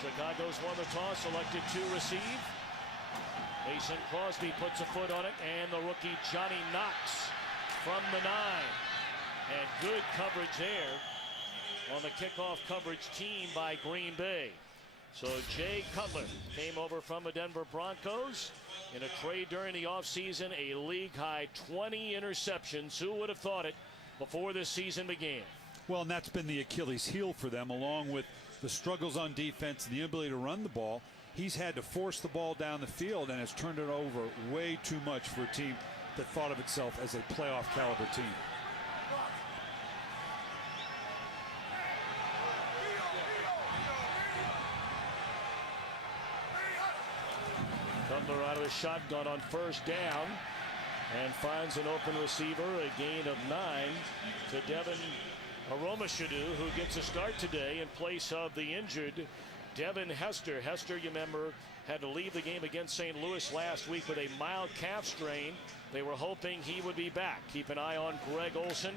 Chicago's won the toss, elected to receive. Mason Crosby puts a foot on it, and the rookie Johnny Knox from the 9. And good coverage there on the kickoff coverage team by Green Bay. So Jay Cutler came over from the Denver Broncos in a trade during the offseason, a league-high 20 interceptions. Who would have thought it before this season began? Well, and that's been the Achilles heel for them, along with the struggles on defense and the inability to run the ball. He's had to force the ball down the field and has turned it over way too much for a team that thought of itself as a playoff caliber team. Cutler out of the shotgun on first down and finds an open receiver, a gain of 9 to Devin Aromashadu, who gets a start today in place of the injured Devin Hester. Hester, you remember, had to leave the game against St. Louis last week with a mild calf strain. They were hoping he would be back. Keep an eye on Greg Olsen,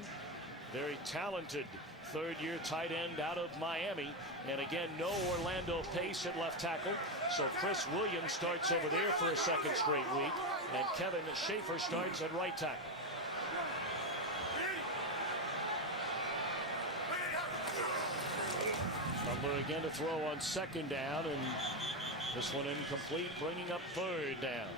very talented third-year tight end out of Miami. And again, no Orlando Pace at left tackle. So Chris Williams starts over there for a second straight week. And Kevin Schaefer starts at right tackle. Cutler again to throw on second down, and this one incomplete, bringing up third down.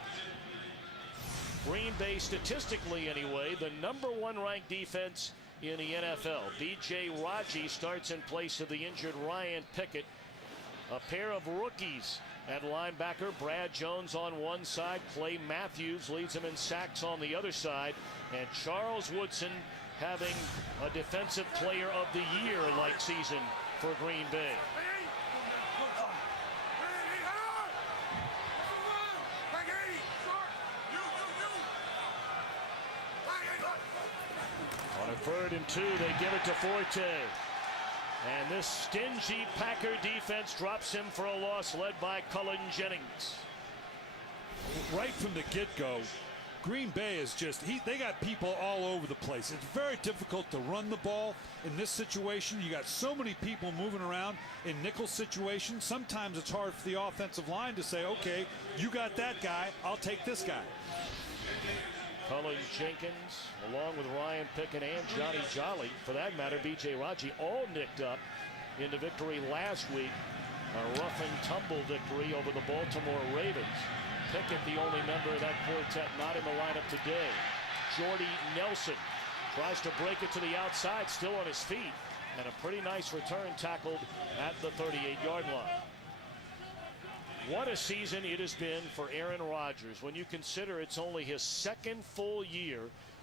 Green Bay, statistically anyway, the #1 ranked defense in the NFL. B.J. Raji starts in place of the injured Ryan Pickett. A pair of rookies at linebacker. Brad Jones on one side. Clay Matthews leads him in sacks on the other side. And Charles Woodson having a Defensive Player of the Year-like season for Green Bay. On a 3rd and 2, they give it to Forte. And this stingy Packer defense drops him for a loss, led by Cullen Jennings. Right from the get-go, Green Bay is just, they got people all over the place. It's very difficult to run the ball in this situation. You got so many people moving around in nickel situations. Sometimes it's hard for the offensive line to say, okay, you got that guy, I'll take this guy. Cullen Jenkins, along with Ryan Pickett and Johnny Jolly, for that matter, B.J. Raji, all nicked up in the victory last week. A rough and tumble victory over the Baltimore Ravens. Pickett, the only member of that quartet not in the lineup today. Jordy Nelson tries to break it to the outside, still on his feet, and a pretty nice return tackled at the 38-yard line. What a season it has been for Aaron Rodgers when you consider it's only his 2nd full year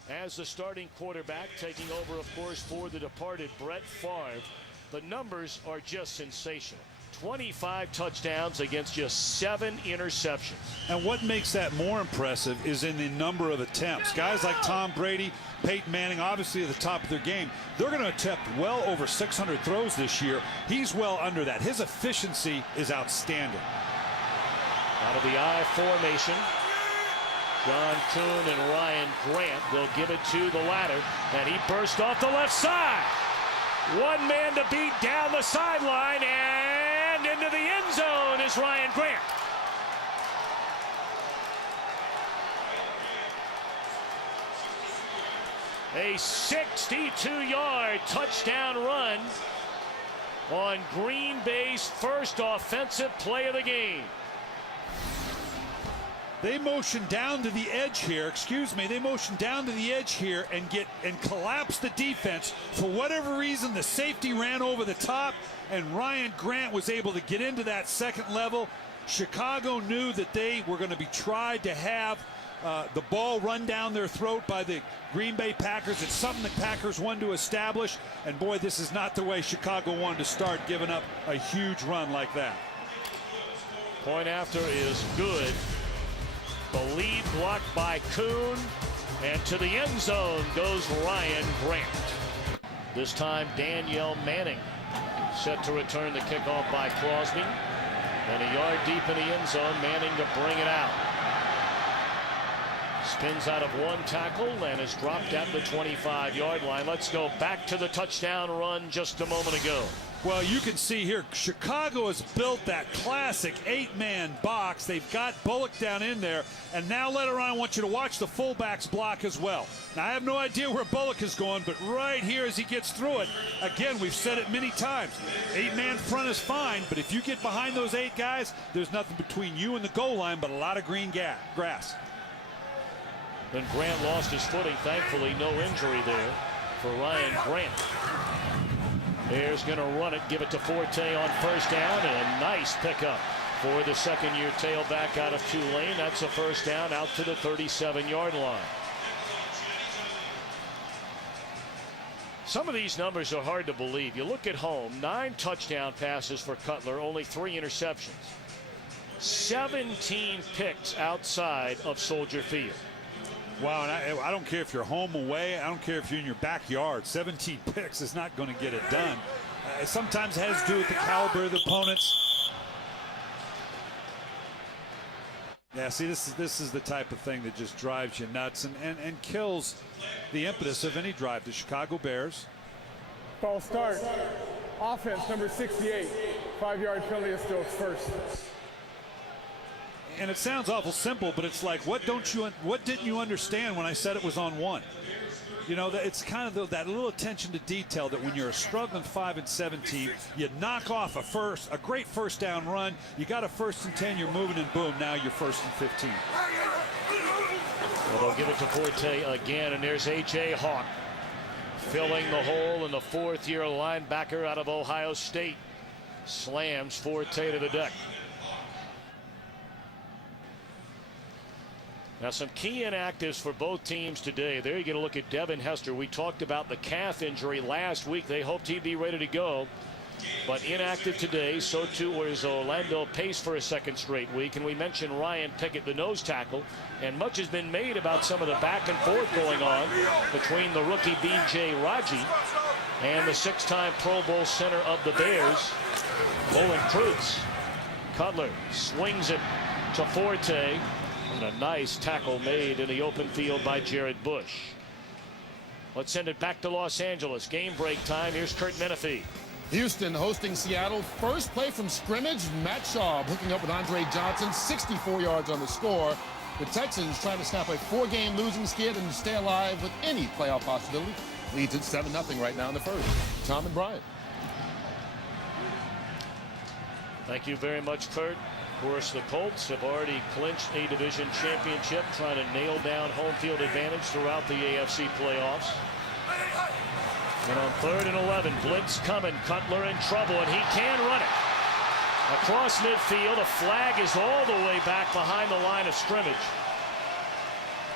as the starting quarterback, taking over, of course, for the departed Brett Favre. The numbers are just sensational. 25 touchdowns against just 7 interceptions. And what makes that more impressive is in the number of attempts. Guys like Tom Brady, Peyton Manning, obviously at the top of their game, they're going to attempt well over 600 throws this year. He's well under that. His efficiency is outstanding. Out of the I formation, John Kuhn and Ryan Grant will give it to the latter, and he burst off the left side. One man to beat down the sideline, and into the end zone is Ryan Grant. A 62-yard touchdown run on Green Bay's first offensive play of the game. They motion down to the edge here, they motion down to the edge here and collapse the defense. For whatever reason, the safety ran over the top, and Ryan Grant was able to get into that second level. Chicago knew that they were going to be tried to have the ball run down their throat by the Green Bay Packers. It's something the Packers wanted to establish, and boy, this is not the way Chicago wanted to start, giving up a huge run like that. Point after is good. The lead blocked by Kuhn, and to the end zone goes Ryan Grant. This time Danielle Manning set to return the kickoff by Crosby, and a yard deep in the end zone, Manning to bring it out. Spins out of one tackle and is dropped at the 25-yard line. Let's go back to the touchdown run just a moment ago. Well, you can see here, Chicago has built that classic 8-man box. They've got Bullock down in there. And now later on, I want you to watch the fullbacks block as well. Now, I have no idea where Bullock is going, but right here as he gets through it, again, we've said it many times. 8-man front is fine, but if you get behind those 8 guys, there's nothing between you and the goal line but a lot of green grass. Then Grant lost his footing. Thankfully, no injury there for Ryan Grant. Bears going to run it, give it to Forte on first down, and a nice pickup for the second-year tailback out of Tulane. That's a first down out to the 37-yard line. Some of these numbers are hard to believe. You look at home, 9 touchdown passes for Cutler, only 3 interceptions. 17 picks outside of Soldier Field. Wow, and I don't care if you're home, away. I don't care if you're in your backyard. 17 picks is not going to get it done. It sometimes has to do with the caliber of the opponents. Yeah, see, this is the type of thing that just drives you nuts and kills the impetus of any drive. The Chicago Bears. False start. Offense, number 68. 5-yard penalty is still first. And it sounds awful simple, but it's like, what didn't you understand when I said it was on 1? You know, it's kind of that little attention to detail that when you're a struggling 5 and 17, you knock off a great first down run. You got a 1st and 10, you're moving, and boom, now you're 1st and 15. Well, they'll give it to Forte again, and there's A.J. Hawk filling the hole, and the 4th-year linebacker out of Ohio State slams Forte to the deck. Now, some key inactives for both teams today. There you get a look at Devin Hester. We talked about the calf injury last week. They hoped he'd be ready to go, but inactive today. So too was Orlando Pace for a 2nd straight week. And we mentioned Ryan Pickett, the nose tackle. And much has been made about some of the back and forth going on between the rookie B.J. Raji and the 6-time Pro Bowl center of the Bears, Olin Kreutz. Cutler swings it to Forte. And a nice tackle made in the open field by Jared Bush. Let's send it back to Los Angeles. Game break time. Here's Kurt Menefee. Houston hosting Seattle. First play from scrimmage. Matt Schaub hooking up with Andre Johnson. 64 yards on the score. The Texans trying to snap a 4-game losing skid and stay alive with any playoff possibility. Leads at 7-0 right now in the first. Tom and Brian. Thank you very much, Kurt. Of course, the Colts have already clinched a division championship, trying to nail down home field advantage throughout the AFC playoffs. And on 3rd and 11, blitz coming, Cutler in trouble, and he can run it. Across midfield, a flag is all the way back behind the line of scrimmage,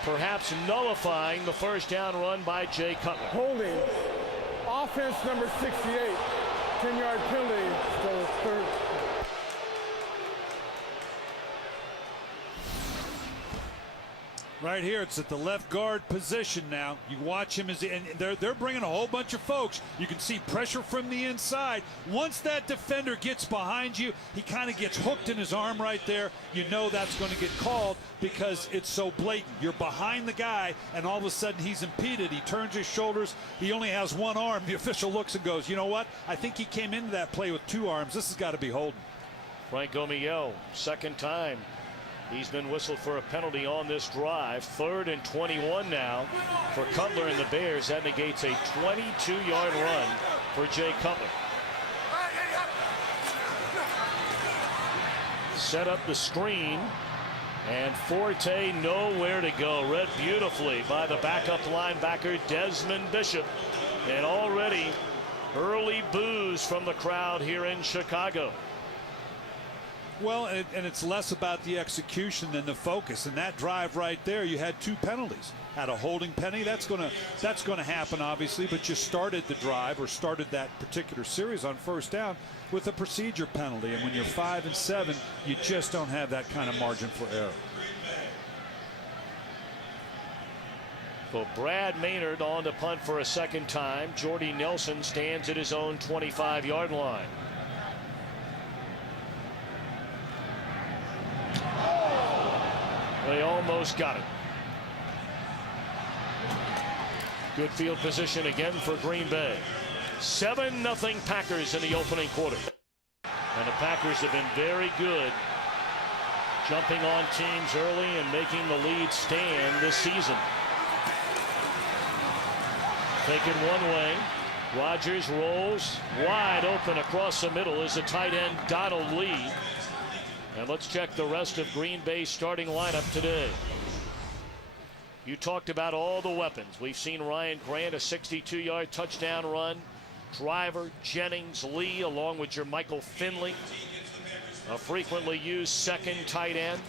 perhaps nullifying the first down run by Jay Cutler. Holding. Offense, number 68. 10-yard penalty, still 3rd. Right here, it's at the left guard position now. You watch him and they're bringing a whole bunch of folks. You can see pressure from the inside. Once that defender gets behind you, he kind of gets hooked in his arm right there. You know that's going to get called because it's so blatant. You're behind the guy, and all of a sudden he's impeded. He turns his shoulders. He only has one arm. The official looks and goes, you know what? I think he came into that play with 2 arms. This has got to be holding. Frank Omiyale, 2nd time he's been whistled for a penalty on this drive. 3rd and 21 now for Cutler and the Bears. That negates a 22-yard run for Jay Cutler. Set up the screen, and Forte nowhere to go. Read beautifully by the backup linebacker Desmond Bishop. And already early boos from the crowd here in Chicago. Well, and it's less about the execution than the focus. And that drive right there, you had 2 penalties. Had a holding penalty. That's going to happen, obviously. But you started the drive, or started that particular series on first down, with a procedure penalty. And when you're 5 and 7, you just don't have that kind of margin for error. So Brad Maynard on to punt for a 2nd time. Jordy Nelson stands at his own 25-yard line. They almost got it. Good field position again for Green Bay. 7-0 Packers in the opening quarter. And the Packers have been very good jumping on teams early and making the lead stand this season. Take it one way. Rodgers rolls wide open across the middle is the tight end Donald Lee. And let's check the rest of Green Bay's starting lineup today. You talked about all the weapons. We've seen Ryan Grant, a 62-yard touchdown run. Driver, Jennings, Lee, along with Jermichael Finley, a frequently used second tight end.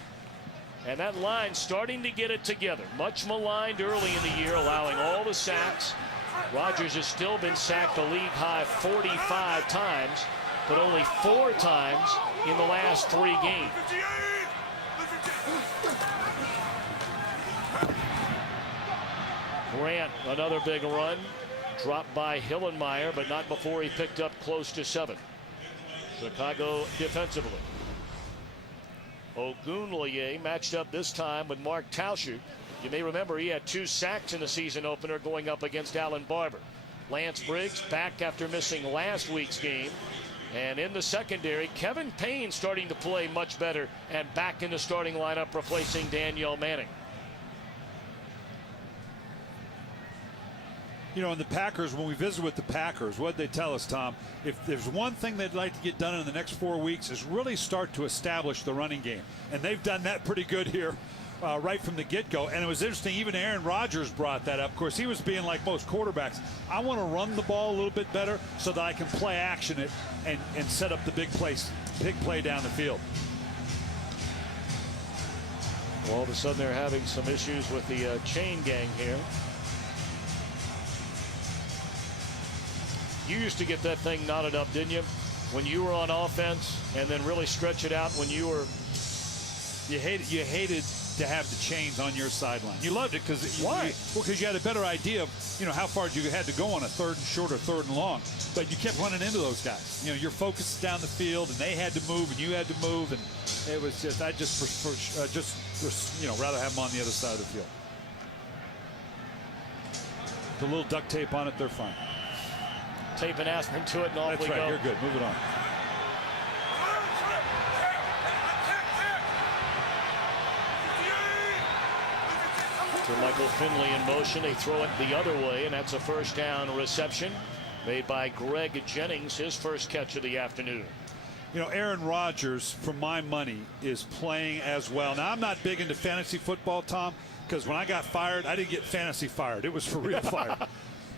And that line starting to get it together. Much maligned early in the year, allowing all the sacks. Rodgers has still been sacked a league-high 45 times, but only 4 times in the last 3 games. Grant, another big run. Dropped by Hillenmeyer, but not before he picked up close to 7. Chicago defensively. Ogunleye matched up this time with Mark Tauscher. You may remember he had 2 sacks in the season opener going up against Alan Barber. Lance Briggs back after missing last week's game. And in the secondary, Kevin Payne starting to play much better and back in the starting lineup, replacing Danielle Manning. You know, in the Packers, when we visit with the Packers, what did they tell us, Tom? If there's one thing they'd like to get done in the next 4 weeks is really start to establish the running game. And they've done that pretty good here right from the get-go. And it was interesting, even Aaron Rodgers brought that up. Of course, he was being like most quarterbacks. I want to run the ball a little bit better so that I can play action it and set up the big play down the field. Well, all of a sudden they're having some issues with the chain gang here. You used to get that thing knotted up, didn't you, when you were on offense, and then really stretch it out when you were. You hated to have the chains on your sideline. You loved it because why? Because you had a better idea of how far you had to go on a 3rd and short or 3rd and long. But you kept running into those guys. Your focus is down the field, and they had to move, and you had to move, and it was just I just rather have them on the other side of the field. The little duct tape on it, they're fine. Tape and aspirin to it, and off we go. That's right. You're good. Move it on. Michael Finley in motion. They throw it the other way, and that's a first down reception made by Greg Jennings, his first catch of the afternoon. Aaron Rodgers, for my money, is playing as well. Now, I'm not big into fantasy football, Tom, because when I got fired, I didn't get fantasy fired. It was for real fired.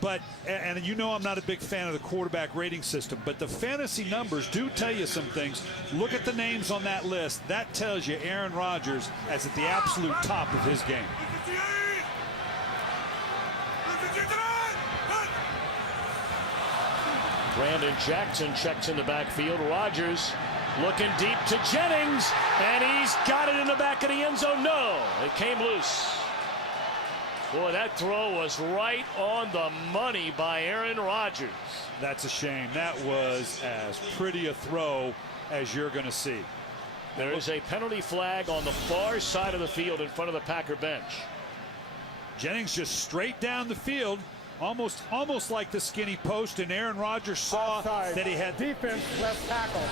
But, and I'm not a big fan of the quarterback rating system, but the fantasy numbers do tell you some things. Look at the names on that list. That tells you Aaron Rodgers is at the absolute top of his game. Brandon Jackson checks in the backfield. Rodgers looking deep to Jennings, and he's got it in the back of the end zone. No, it came loose. Boy, that throw was right on the money by Aaron Rodgers. That's a shame. That was as pretty a throw as you're going to see. There is a penalty flag on the far side of the field in front of the Packer bench. Jennings just straight down the field, almost like the skinny post, and Aaron Rodgers saw Offside. That he had defense, left tackle.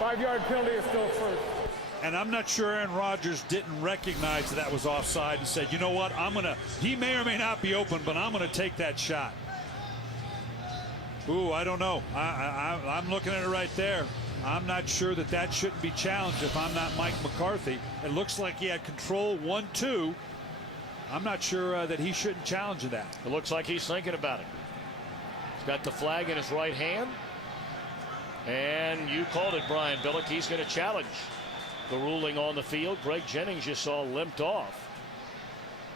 5-yard penalty is still first. And I'm not sure Aaron Rodgers didn't recognize that was offside and said, you know what, he may or may not be open, but I'm going to take that shot. Ooh, I don't know. I'm looking at it right there. I'm not sure that shouldn't be challenged if I'm not Mike McCarthy. It looks like he had control 1-2. I'm not sure that he shouldn't challenge that. It looks like he's thinking about it. He's got the flag in his right hand. And you called it, Brian Billick. He's going to challenge the ruling on the field. Greg Jennings, you saw, limped off.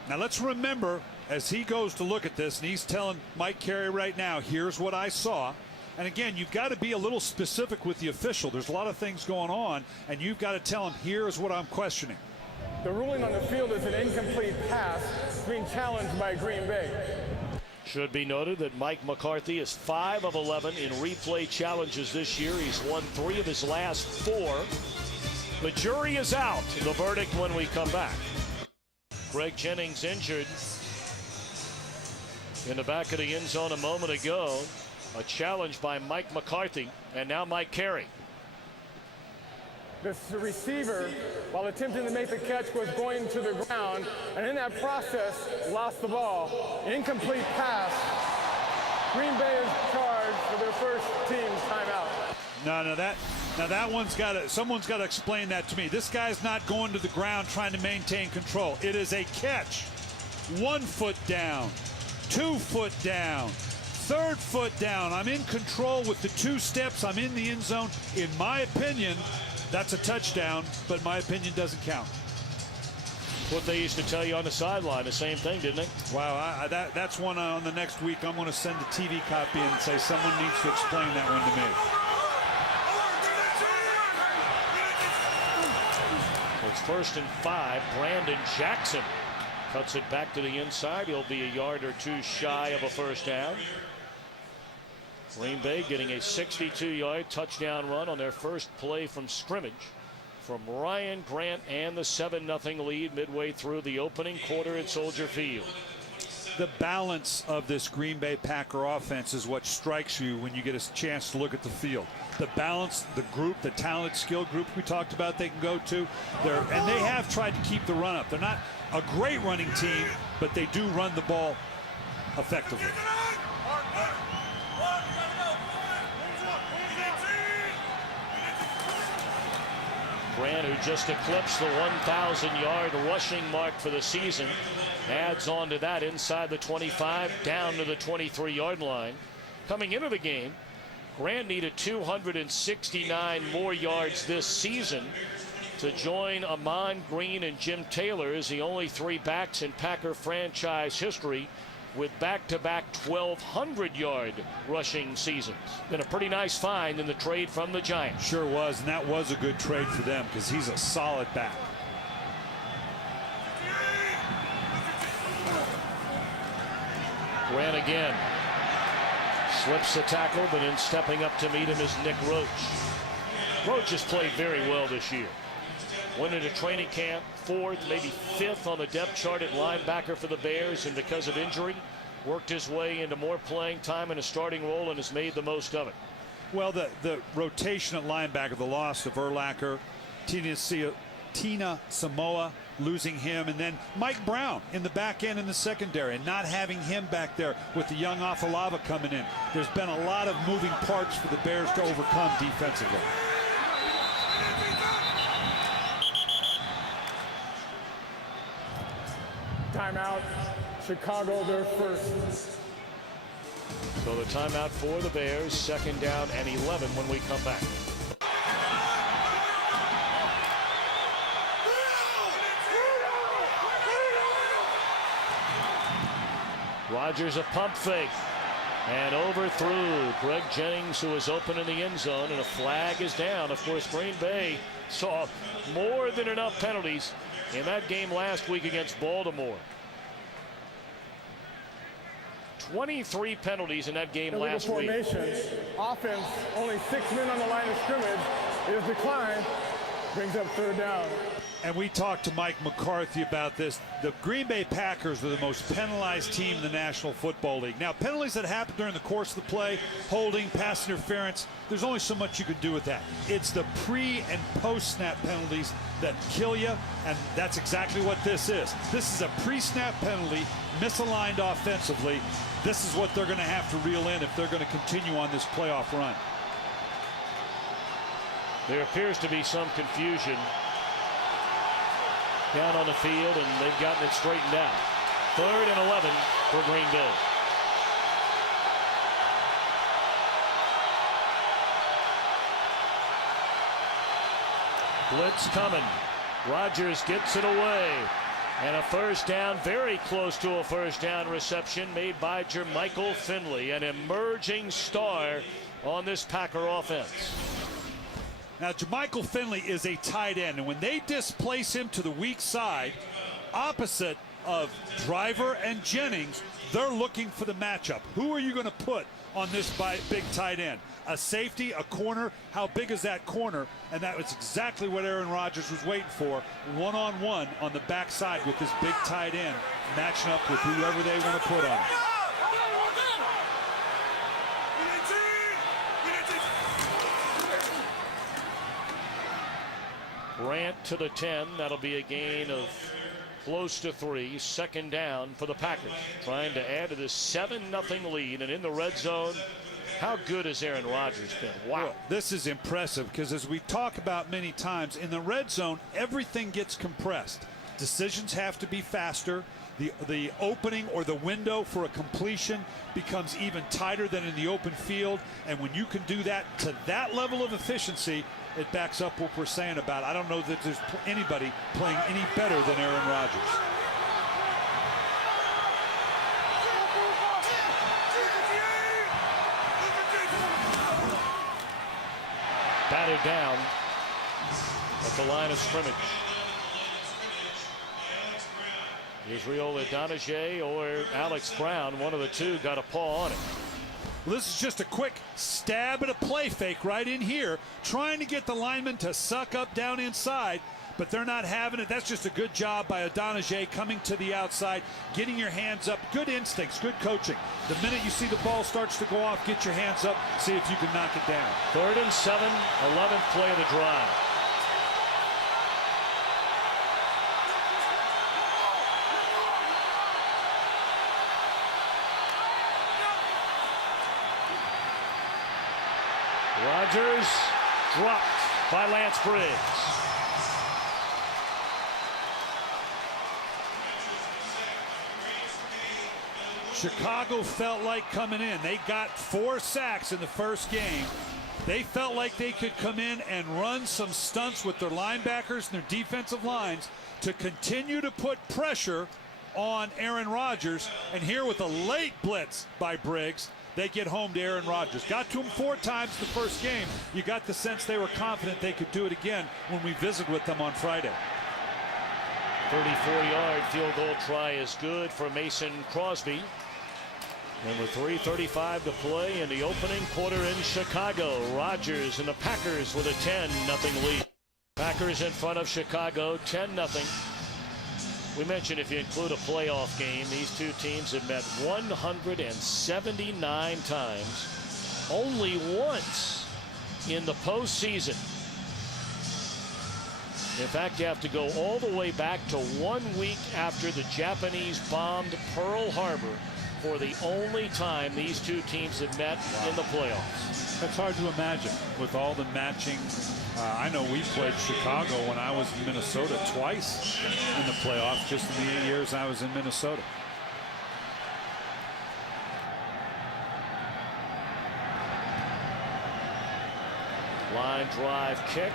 Now let's remember, as he goes to look at this, and he's telling Mike Carey right now, here's what I saw. And again, you've got to be a little specific with the official. There's a lot of things going on, and you've got to tell him, here's what I'm questioning. The ruling on the field is an incomplete pass being challenged by Green Bay. Should be noted that Mike McCarthy is 5 of 11 in replay challenges this year. He's won 3 of his last 4. The jury is out. The verdict when we come back. Greg Jennings injured. in the back of the end zone a moment ago. A challenge by Mike McCarthy, and now Mike Carey. This receiver, while attempting to make the catch, was going to the ground, and in that process, lost the ball. Incomplete pass. Green Bay is charged for their first team timeout. Now that one's got to, someone's got to explain that to me. This guy's not going to the ground trying to maintain control. It is a catch. 1 foot down, 2 foot down, 3rd foot down. I'm in control with the 2 steps. I'm in the end zone. In my opinion, that's a touchdown, but my opinion doesn't count. What they used to tell you on the sideline, the same thing, didn't they? Wow, that's one on the next week. I'm going to send a TV copy and say someone needs to explain that one to me. It's 1st and 5. Brandon Jackson cuts it back to the inside. He'll be a yard or 2 shy of a first down. Green Bay getting a 62-yard touchdown run on their first play from scrimmage from Ryan Grant and the 7-0 lead midway through the opening quarter at Soldier Field. The balance of this Green Bay Packer offense is what strikes you when you get a chance to look at the field. The balance, the group, the talented skill group we talked about they can go to. And they have tried to keep the run up. They're not a great running team, but they do run the ball effectively. Grant, who just eclipsed the 1,000-yard rushing mark for the season, adds on to that inside the 25, down to the 23-yard line. Coming into the game, Grant needed 269 more yards this season to join Ahman Green and Jim Taylor as the only 3 backs in Packer franchise history with back-to-back 1,200-yard rushing seasons. Been a pretty nice find in the trade from the Giants. Sure was, and that was a good trade for them because he's a solid back. Grant again. Slips the tackle, but then stepping up to meet him is Nick Roach. Roach has played very well this year. Went into training camp 4th, maybe 5th on the depth chart at linebacker for the Bears, and because of injury, worked his way into more playing time in a starting role and has made the most of it. Well, the rotation at linebacker, the loss of Urlacher, Tina Samoa, losing him, and then Mike Brown in the back end in the secondary, and not having him back there with the young Afalava coming in. There's been a lot of moving parts for the Bears to overcome defensively. Timeout. Chicago, their first. So the timeout for the Bears, 2nd down and 11 when we come back. Rodgers a pump fake and overthrew Greg Jennings, who was open in the end zone, and a flag is down. Of course, Green Bay saw more than enough penalties in that game last week against Baltimore. 23 penalties in that game last week. Offense, only 6 men on the line of scrimmage. It has declined. Brings up 3rd down. And we talked to Mike McCarthy about this. The Green Bay Packers were the most penalized team in the National Football League. Now, penalties that happen during the course of the play, holding, pass interference, there's only so much you can do with that. It's the pre- and post-snap penalties that kill you, and that's exactly what this is. This is a pre-snap penalty, misaligned offensively. This is what they're going to have to reel in if they're going to continue on this playoff run. There appears to be some confusion down on the field, and they've gotten it straightened out. 3rd and 11 for Green Bay. Blitz coming. Rodgers gets it away. And a first down, very close to a first down reception made by Jermichael Finley, an emerging star on this Packer offense. Now, Jermichael Finley is a tight end, and when they displace him to the weak side, opposite of Driver and Jennings, they're looking for the matchup. Who are you going to put on this big tight end? A safety, a corner? How big is that corner? And that was exactly what Aaron Rodgers was waiting for, one-on-one on the backside with this big tight end, matching up with whoever they want to put on him. Grant to the 10. That'll be a gain of close to 3. Second down for the Packers. Trying to add to this 7-0 lead. And in the red zone, how good has Aaron Rodgers been? Wow. Well, this is impressive because as we talk about many times, in the red zone, everything gets compressed. Decisions have to be faster. The opening or the window for a completion becomes even tighter than in the open field. And when you can do that to that level of efficiency, it backs up what we're saying about. I don't know that there's anybody playing any better than Aaron Rodgers. Batted down at the line of scrimmage. Israel Idonije or Alex Brown, one of the two, got a paw on it. Well, this is just a quick stab at a play fake right in here, trying to get the lineman to suck up down inside, but they're not having it. That's just a good job by Idonije coming to the outside, getting your hands up. Good instincts, good coaching. The minute you see the ball starts to go off, get your hands up, see if you can knock it down. 3rd and 7, 11th play of the drive. Rodgers dropped by Lance Briggs. Chicago felt like coming in. They got 4 sacks in the first game. They felt like they could come in and run some stunts with their linebackers and their defensive lines to continue to put pressure on Aaron Rodgers. And here with a late blitz by Briggs, they get home to Aaron Rodgers. Got to him 4 times the first game. You got the sense they were confident they could do it again when we visited with them on Friday. 34-yard field goal try is good for Mason Crosby. And with 3:35 to play in the opening quarter in Chicago, Rodgers and the Packers with a 10-0 lead. Packers in front of Chicago, 10-0. We mentioned if you include a playoff game, these two teams have met 179 times. Only once in the postseason. In fact, you have to go all the way back to 1 week after the Japanese bombed Pearl Harbor for the only time these two teams have met in the playoffs. That's hard to imagine with all the matching. I know we played Chicago when I was in Minnesota twice in the playoffs, just in the 8 years I was in Minnesota. Line drive kick.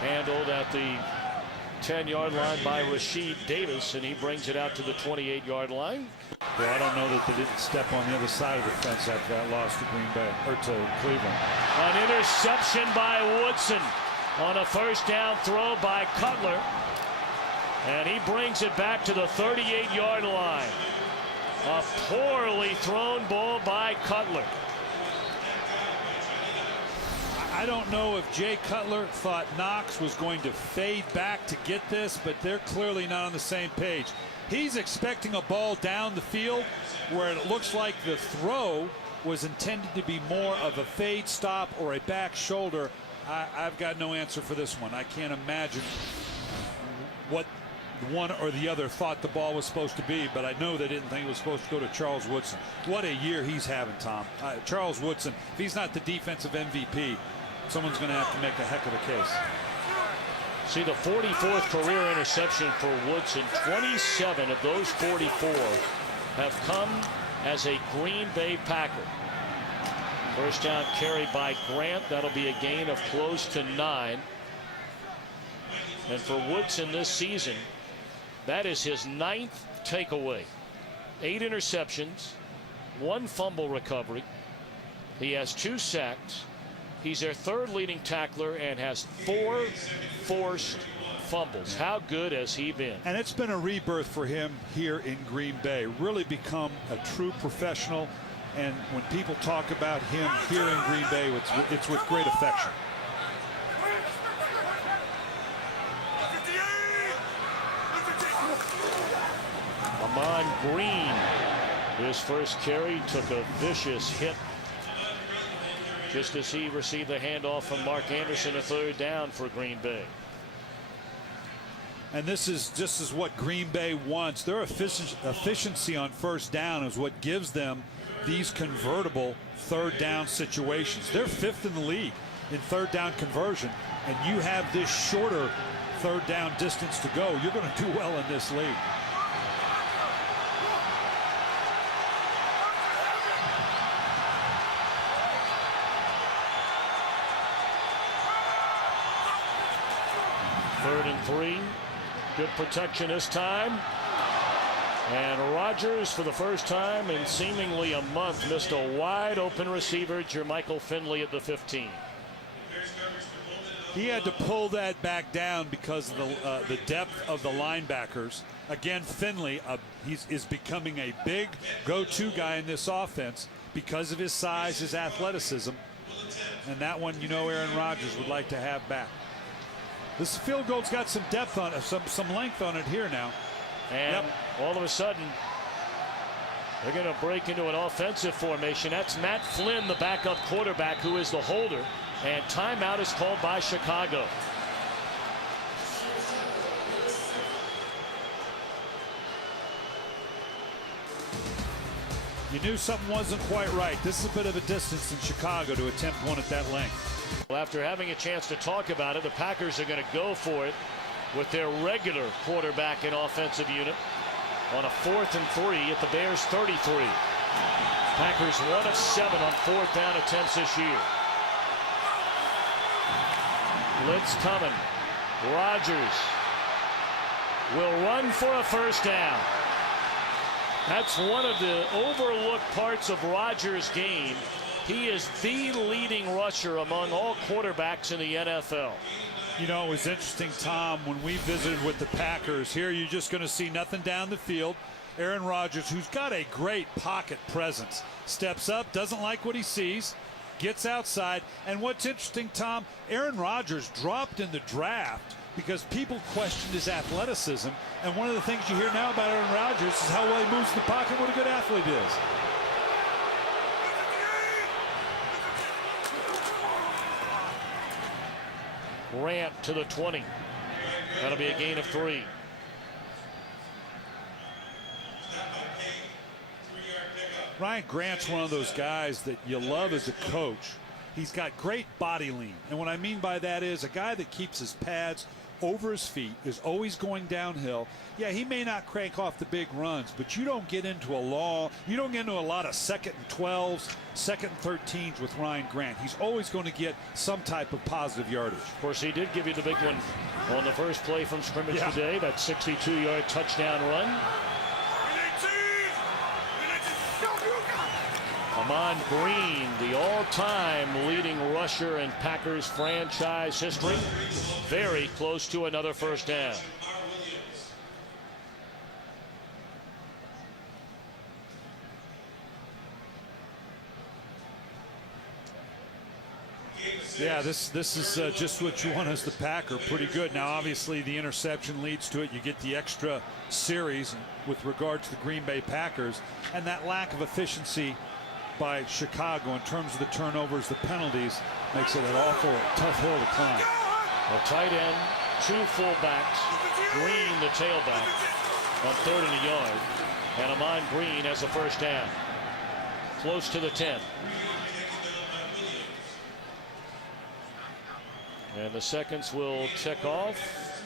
Handled at the 10-yard line by Rasheed Davis, and he brings it out to the 28-yard line. Well, I don't know that they didn't step on the other side of the fence after that loss to Green Bay or to Cleveland. An interception by Woodson on a first down throw by Cutler, and he brings it back to the 38-yard line. A poorly thrown ball by Cutler. I don't know if Jay Cutler thought Knox was going to fade back to get this, but they're clearly not on the same page. He's expecting a ball down the field where it looks like the throw was intended to be more of a fade stop or a back shoulder. I've got no answer for this one. I can't imagine what one or the other thought the ball was supposed to be, but I know they didn't think it was supposed to go to Charles Woodson. What a year he's having, Tom. Charles Woodson, if he's not the defensive MVP, someone's going to have to make a heck of a case. See, the 44th career interception for Woodson. 27 of those 44 have come as a Green Bay Packer. First down carry by Grant. That'll be a gain of close to 9. And for Woodson this season, that is his 9th takeaway. 8 interceptions, 1 fumble recovery. He has 2 sacks. He's their 3rd leading tackler and has 4 forced fumbles. How good has he been? And it's been a rebirth for him here in Green Bay. Really become a true professional. And when people talk about him here in Green Bay, it's with great affection. Ahman Green, his first carry, took a vicious hit just as he received the handoff from Mark Anderson, a third down for Green Bay. And this is what Green Bay wants. Their efficiency on first down is what gives them these convertible third down situations. They're 5th in the league in third down conversion, and you have this shorter third down distance to go. You're going to do well in this league. Third and 3. Good protection this time. And Rodgers, for the first time in seemingly a month, missed a wide open receiver, Jermichael Finley at the 15. He had to pull that back down because of the depth of the linebackers. Again, Finley is becoming a big go-to guy in this offense because of his size, his athleticism. And that one, you know, Aaron Rodgers would like to have back. This field goal's got some depth on it, some length on it here now. And all of a sudden, they're going to break into an offensive formation. That's Matt Flynn, the backup quarterback, who is the holder. And timeout is called by Chicago. You knew something wasn't quite right. This is a bit of a distance in Chicago to attempt one at that length. Well, after having a chance to talk about it, the Packers are going to go for it with their regular quarterback and offensive unit on a 4th and 3 at the Bears 33. Packers 1 of 7 on 4th down attempts this year. Blitz coming. Rodgers will run for a first down. That's one of the overlooked parts of Rodgers' game. He is the leading rusher among all quarterbacks in the NFL. You know, it was interesting, Tom, when we visited with the Packers. Here you're just going to see nothing down the field. Aaron Rodgers, who's got a great pocket presence, steps up, doesn't like what he sees, gets outside. And what's interesting, Tom, Aaron Rodgers dropped in the draft because people questioned his athleticism. And one of the things you hear now about Aaron Rodgers is how well he moves the pocket, what a good athlete he is. Grant to the 20. That'll be a gain of 3. Ryan Grant's one of those guys that you love as a coach. He's got great body lean. And what I mean by that is a guy that keeps his pads over his feet, is always going downhill. Yeah, he may not crank off the big runs, but you don't get into a lot of 2nd and 12s, 2nd and 13s with Ryan Grant. He's always going to get some type of positive yardage. Of course, he did give you the big one on the first play from scrimmage today, that 62-yard touchdown run. Ahman Green, the all-time leading rusher in Packers franchise history, very close to another first down. Yeah, this is just what you want as the Packer. Pretty good. Now, obviously, the interception leads to it. You get the extra series with regard to the Green Bay Packers, and that lack of efficiency by Chicago in terms of the turnovers, the penalties, makes it an awful tough hill to climb. A tight end, 2 fullbacks, Green the tailback on 3rd and a yard, and Ahman Green has a first down. Close to the 10. And the seconds will tick off,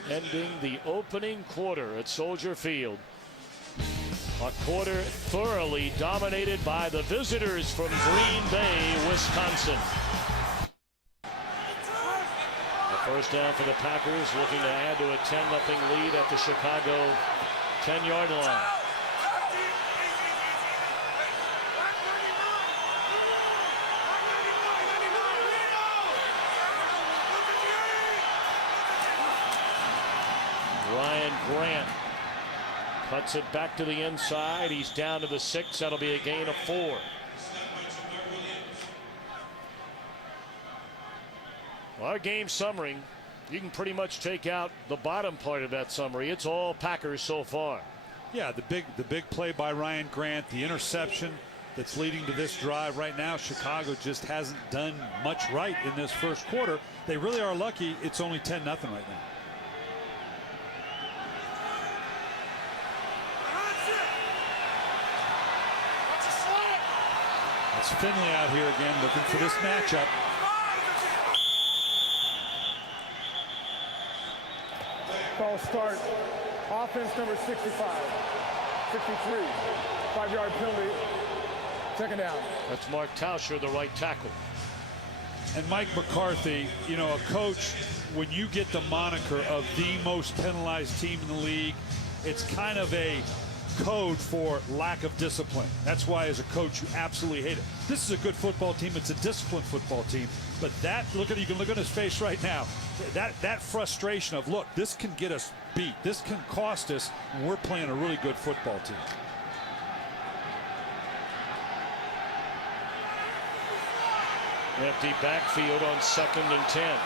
ending the opening quarter at Soldier Field. A quarter thoroughly dominated by the visitors from Green Bay, Wisconsin. The first down for the Packers, looking to add to a 10-0 lead at the Chicago 10-yard line. Ryan Grant cuts it back to the inside. He's down to the 6. That'll be a gain of 4. Our game summary, you can pretty much take out the bottom part of that summary. It's all Packers so far. Yeah, the big play by Ryan Grant, the interception, that's leading to this drive right now. Chicago just hasn't done much right in this first quarter. They really are lucky it's only 10-0 right now. It's Finley out here again looking for this matchup. False start. Offense number 65. 63. 5-yard penalty. Second down. That's Mark Tauscher, the right tackle. And Mike McCarthy, you know, a coach, when you get the moniker of the most penalized team in the league, it's kind of a code for lack of discipline. That's why as a coach you absolutely hate it. This is a good football team. It's a disciplined football team. But that, you can look at his face right now. That frustration of, look, this can get us beat. This can cost us. And we're playing a really good football team. Empty backfield on 2nd and 10.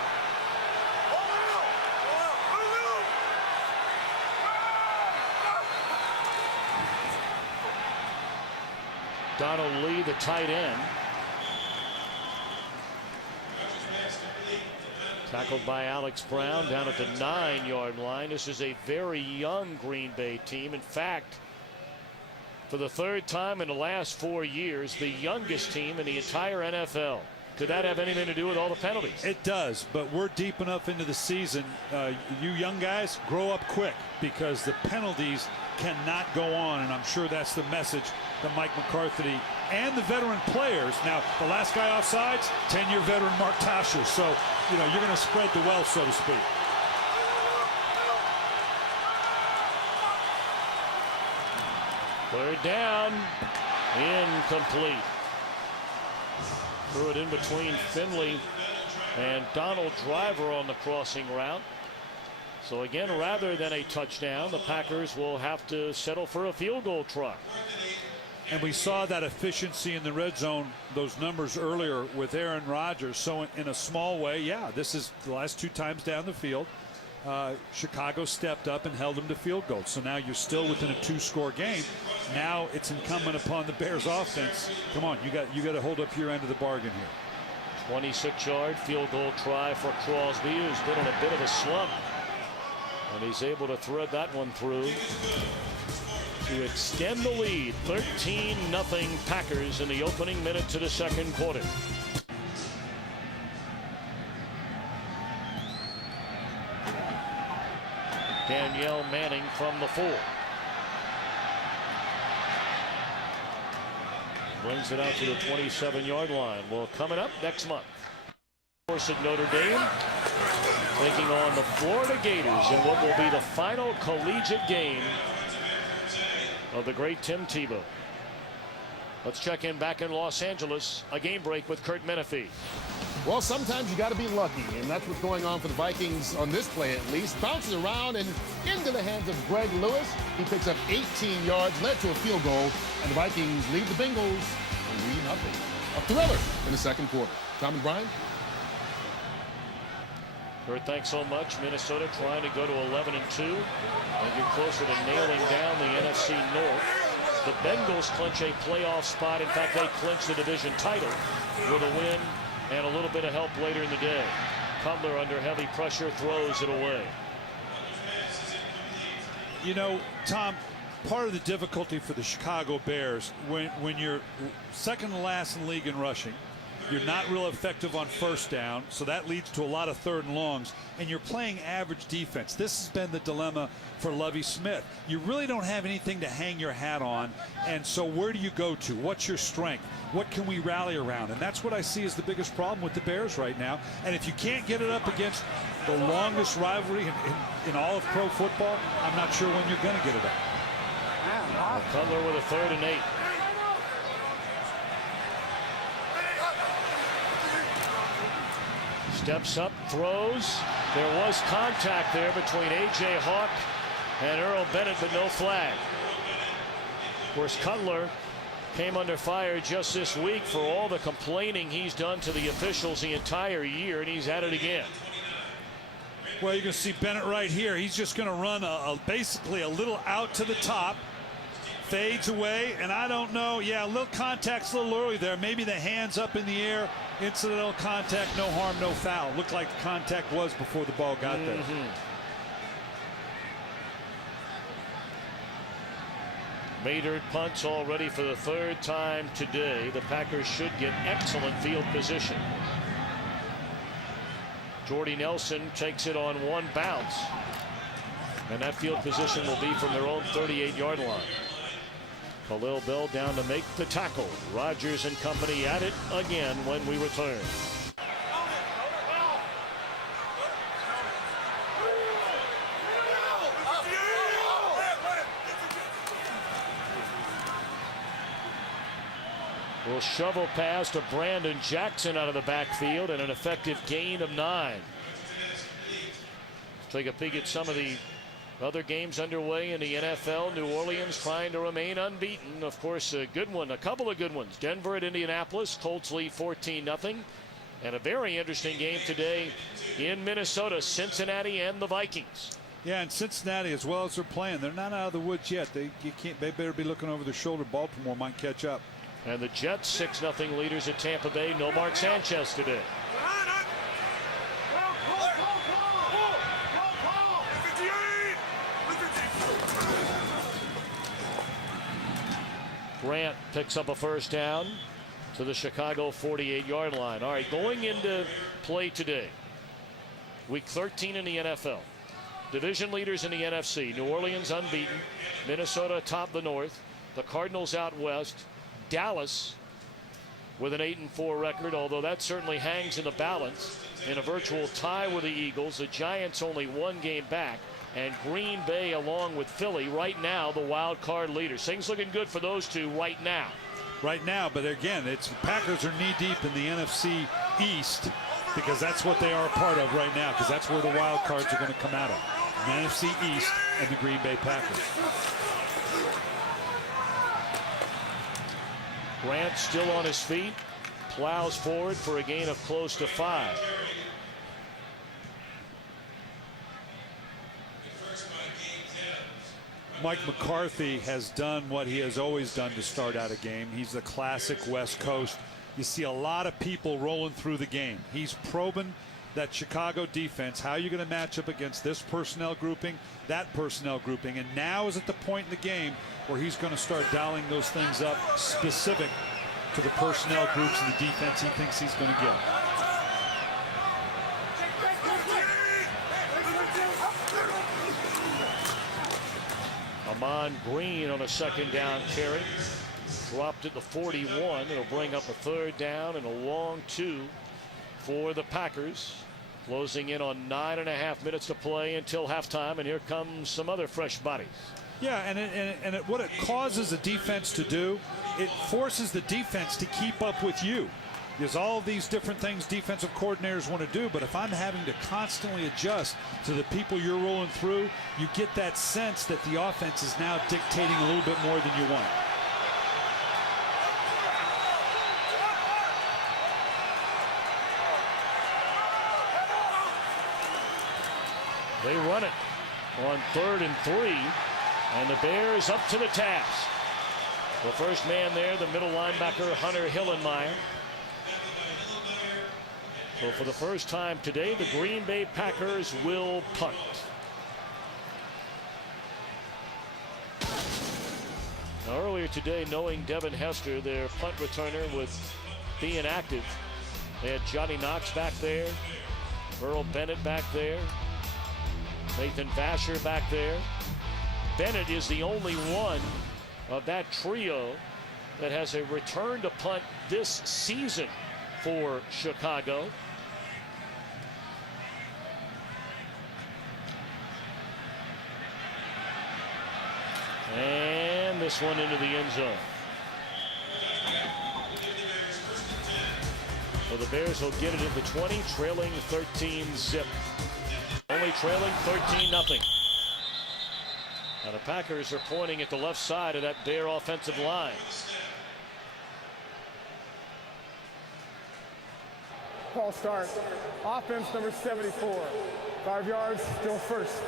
Donald Lee, the tight end. Tackled by Alex Brown down at the 9-yard line. This is a very young Green Bay team. In fact, for the 3rd time in the last 4 years, the youngest team in the entire NFL. Could that have anything to do with all the penalties? It does, but we're deep enough into the season. You young guys, grow up quick, because the penalties cannot go on, and I'm sure that's the message that Mike McCarthy and the veteran players. Now, the last guy offsides, 10-year veteran Mark Tauscher. So, you know, you're going to spread the wealth, so to speak. Third down, incomplete. Threw it in between Finley and Donald Driver on the crossing route. So again, rather than a touchdown, the Packers will have to settle for a field goal try. And we saw that efficiency in the red zone, those numbers earlier with Aaron Rodgers. So in a small way, yeah, this is the last 2 times down the field. Chicago stepped up and held them to field goals. So now you're still within a 2-score game. Now it's incumbent upon the Bears offense. Come on, you got to hold up your end of the bargain here. 26-yard field goal try for Crosby, who's been in a bit of a slump. And he's able to thread that one through to extend the lead. 13-0 Packers in the opening minutes of the second quarter. Danielle Manning from the 4. Brings it out to the 27-yard line. Well, coming up next month, of course, at Notre Dame, taking on the Florida Gators in what will be the final collegiate game of the great Tim Tebow. Let's check in back in Los Angeles. A game break with Curt Menefee. Well, sometimes you got to be lucky, and that's what's going on for the Vikings on this play at least. Bounces around and into the hands of Greg Lewis. He picks up 18 yards, led to a field goal, and the Vikings lead the Bengals 3-0. A thriller in the second quarter. Tom and Brian? Curt, thanks so much. Minnesota trying to go to 11-2 and get closer to nailing down the NFC North. The Bengals clinch a playoff spot. In fact, they clinch the division title with a win and a little bit of help later in the day. Cutler under heavy pressure throws it away. You know, Tom, part of the difficulty for the Chicago Bears, when you're second to last in the league in rushing, you're not real effective on first down, so that leads to a lot of 3rd and longs, and you're playing average defense. This has been the dilemma for Lovie Smith. You really don't have anything to hang your hat on, and so where do you go to? What's your strength? What can we rally around? And that's what I see as the biggest problem with the Bears right now. And if you can't get it up against the longest rivalry in all of pro football, I'm not sure when you're going to get it up. Cutler with a 3rd and 8. Steps up, throws. There was contact there between A.J. Hawk and Earl Bennett, but no flag. Of course, Cutler came under fire just this week for all the complaining he's done to the officials the entire year, and he's at it again. Well, you can see Bennett right here. He's just going to run basically a little out to the top, fades away, and I don't know. Yeah, a little contact's a little early there. Maybe the hands up in the air, incidental contact, no harm, no foul. Looked like the contact was before the ball got there. Maynard punts already for the third time today. The Packers should get excellent field position. Jordy Nelson takes it on one bounce, and that field position will be from their own 38-yard line. Khalil Bell down to make the tackle. Rodgers and company at it again when we return. Will shovel pass to Brandon Jackson out of the backfield, and an effective gain of 9. Let's take a peek at some of the other games underway in the NFL. New Orleans trying to remain unbeaten. Of course, a good one, a couple of good ones. Denver at Indianapolis. Colts lead 14-0. And a very interesting game today in Minnesota, Cincinnati and the Vikings. Yeah, and Cincinnati, as well as they're playing, they're not out of the woods yet. They better be looking over their shoulder. Baltimore might catch up. And the Jets 6-0 leaders at Tampa Bay. No Mark Sanchez today. Grant picks up a first down to the Chicago 48-yard line. All right, going into play today. Week 13 in the NFL. Division leaders in the NFC. New Orleans unbeaten. Minnesota atop the North. The Cardinals out west. Dallas with an 8-4 record, although that certainly hangs in the balance in a virtual tie with the Eagles. The Giants only one game back, and Green Bay along with Philly right now the wild card leaders. Things looking good for those two right now. Right now, but again, it's Packers are knee deep in the NFC East because that's what they are a part of right now, because that's where the wild cards are going to come out of. The NFC East and the Green Bay Packers. Grant still on his feet, plows forward for a gain of close to 5. Mike McCarthy has done what he has always done to start out a game. He's the classic West Coast. You see a lot of people rolling through the game. He's probing that Chicago defense, how you're going to match up against this personnel grouping, that personnel grouping, and now is at the point in the game where he's going to start dialing those things up specific to the personnel groups and the defense he thinks he's going to get. Ahman Green on a second down carry. Dropped at the 41. It'll bring up a third down and a long 2 for the Packers. Closing in on 9.5 minutes to play until halftime, and here comes some other fresh bodies. Yeah, and what it causes the defense to do, it forces the defense to keep up with you. There's all these different things defensive coordinators want to do, but if I'm having to constantly adjust to the people you're rolling through, you get that sense that the offense is now dictating a little bit more than you want. They run it on 3rd and 3, and the Bears up to the task. The first man there, the middle linebacker, Hunter Hillenmeyer. So for the first time today, the Green Bay Packers will punt. Now, earlier today, knowing Devin Hester, their punt returner, was being active, they had Johnny Knox back there, Earl Bennett back there, Nathan Vasher back there. Bennett is the only one of that trio that has a return to punt this season for Chicago. And this one into the end zone. So the Bears will get it at the 20, trailing 13-zip. Only trailing 13-0. Now the Packers are pointing at the left side of that Bear offensive line. False start. Offense number 74. 5 yards, still first.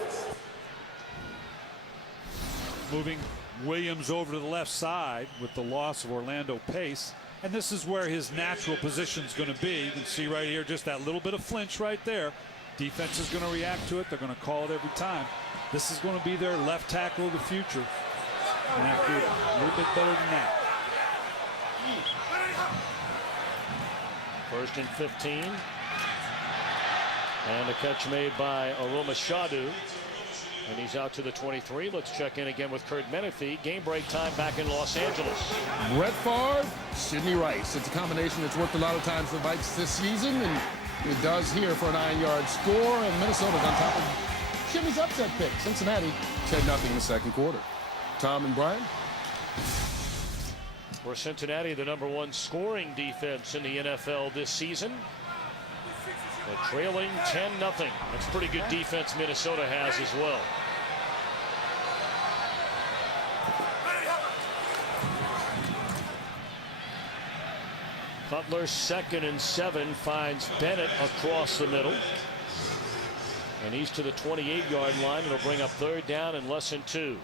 Moving Williams over to the left side with the loss of Orlando Pace. And this is where his natural position is going to be. You can see right here just that little bit of flinch right there. Defense is going to react to it. They're going to call it every time. This is going to be their left tackle of the future. And have to do a little bit better than that. 1st and 15. And a catch made by Aroma Shadu. And he's out to the 23. Let's check in again with Curt Menefee. Game break time back in Los Angeles. Brett Favre, Sidney Rice. It's a combination that's worked a lot of times for the Vikes this season, and it does here for a 9-yard score. And Minnesota's on top of Jimmy's upset pick. Cincinnati 10-0 in the second quarter. Tom and Brian. For Cincinnati, the #1 scoring defense in the NFL this season. But trailing 10-0. That's pretty good defense Minnesota has as well. Cutler 2nd and 7 finds Bennett across the middle. And he's to the 28-yard line. It'll bring up 3rd down and less than 2.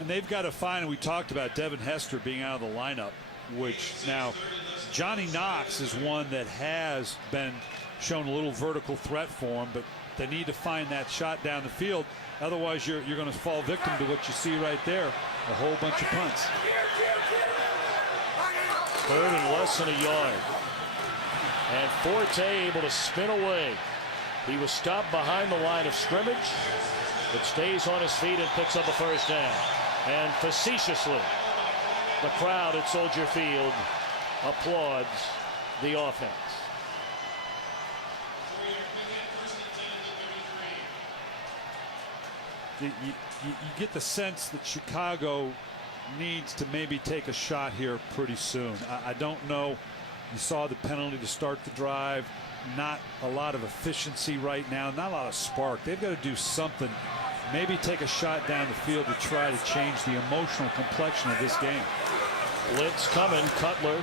And they've got to find, and we talked about Devin Hester being out of the lineup, which now Johnny Knox is one that has been shown a little vertical threat for him, but they need to find that shot down the field. Otherwise, you're going to fall victim to what you see right there, a whole bunch of punts. 3rd and less than a yard. And Forte able to spin away. He was stopped behind the line of scrimmage, but stays on his feet and picks up a 1st down. And facetiously, the crowd at Soldier Field applauds the offense. You get the sense that Chicago needs to maybe take a shot here pretty soon. I don't know. You saw the penalty to start the drive. Not a lot of efficiency right now. Not a lot of spark. They've got to do something. Maybe take a shot down the field to try to change the emotional complexion of this game. Blitz coming. Cutler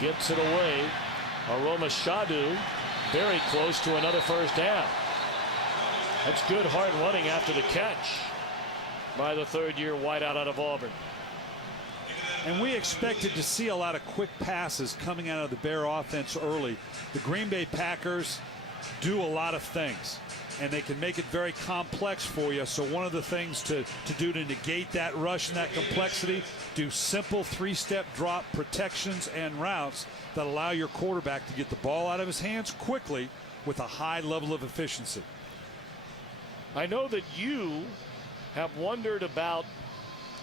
gets it away. Aroma Shadu very close to another 1st down. That's good hard running after the catch by the 3rd-year wideout out of Auburn. And we expected to see a lot of quick passes coming out of the Bear offense early. The Green Bay Packers do a lot of things, and they can make it very complex for you. So one of the things to do to negate that rush and that complexity, do simple 3-step drop protections and routes that allow your quarterback to get the ball out of his hands quickly with a high level of efficiency. I know that you have wondered about,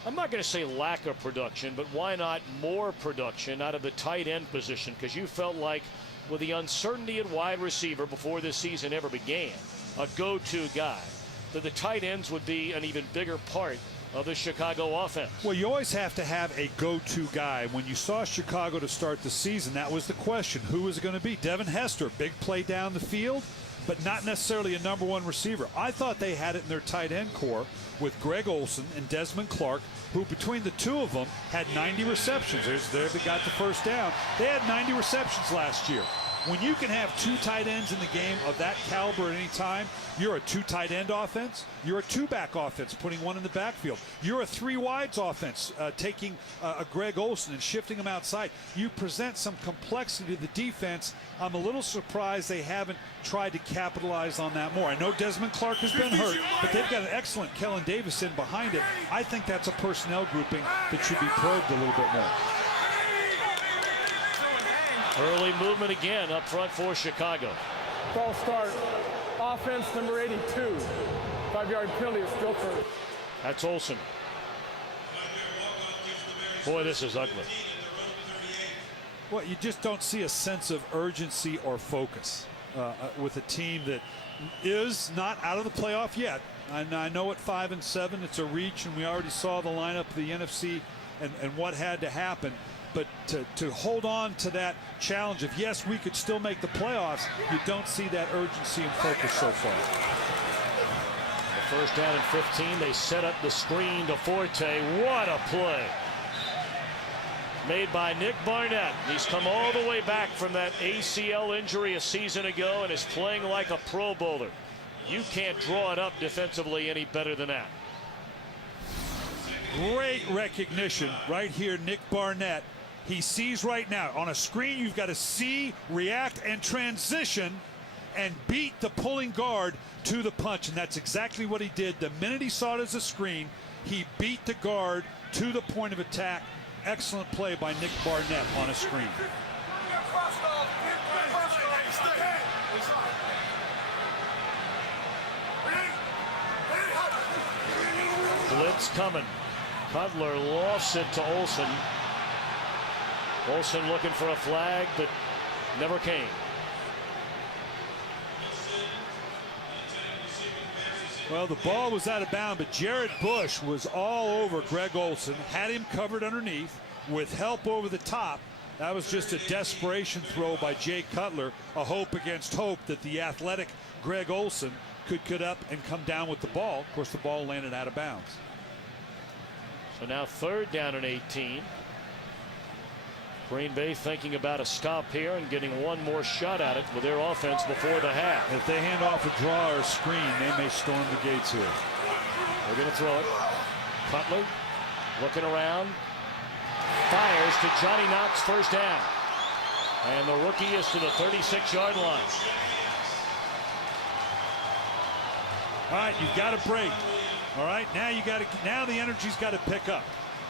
I'm not going to say lack of production, but why not more production out of the tight end position? Because you felt like with the uncertainty at wide receiver before this season ever began, a go-to guy, that the tight ends would be an even bigger part of the Chicago offense. Well, you always have to have a go-to guy. When you saw Chicago to start the season, that was the question. Who was it going to be? Devin Hester, big play down the field, but not necessarily a #1 receiver. I thought they had it in their tight end core with Greg Olsen and Desmond Clark, who between the two of them had 90 receptions. They got the 1st down. They had 90 receptions last year. When you can have 2 tight ends in the game of that caliber at any time, you're a 2 tight end offense. You're a 2-back offense, putting one in the backfield. You're a 3 wides offense, taking a Greg Olsen and shifting him outside. You present some complexity to the defense. I'm a little surprised they haven't tried to capitalize on that more. I know Desmond Clark has been hurt, but they've got an excellent Kellen Davis in behind it. I think that's a personnel grouping that should be probed a little bit more. Early movement again up front for Chicago. False start. Offense number 82. 5-yard penalty is still for. That's Olsen. Boy, this is ugly. Well, you just don't see a sense of urgency or focus with a team that is not out of the playoff yet. And I know at 5-7 it's a reach, and we already saw the lineup of the NFC and what had to happen. But to hold on to that challenge of, yes, we could still make the playoffs, you don't see that urgency and focus so far. The 1st down and 15. They set up the screen to Forte. What a play made by Nick Barnett. He's come all the way back from that ACL injury a season ago and is playing like a Pro Bowler. You can't draw it up defensively any better than that. Great recognition right here, Nick Barnett. He sees right now on a screen, you've got to see, react, and transition and beat the pulling guard to the punch. And that's exactly what he did. The minute he saw it as a screen, he beat the guard to the point of attack. Excellent play by Nick Barnett on a screen. Blitz coming. Cutler lofts it to Olsen. Olsen looking for a flag that never came. Well, the ball was out of bounds, but Jared Bush was all over Greg Olsen, had him covered underneath with help over the top. That was just a desperation throw by Jay Cutler, a hope against hope that the athletic Greg Olsen could get up and come down with the ball. Of course, the ball landed out of bounds. So now 3rd down and 18. Green Bay thinking about a stop here and getting one more shot at it with their offense before the half. If they hand off a draw or a screen, they may storm the gates here. They're going to throw it. Cutler looking around. Fires to Johnny Knox, 1st down. And the rookie is to the 36-yard line. All right, you've got to break. All right, now the energy's got to pick up.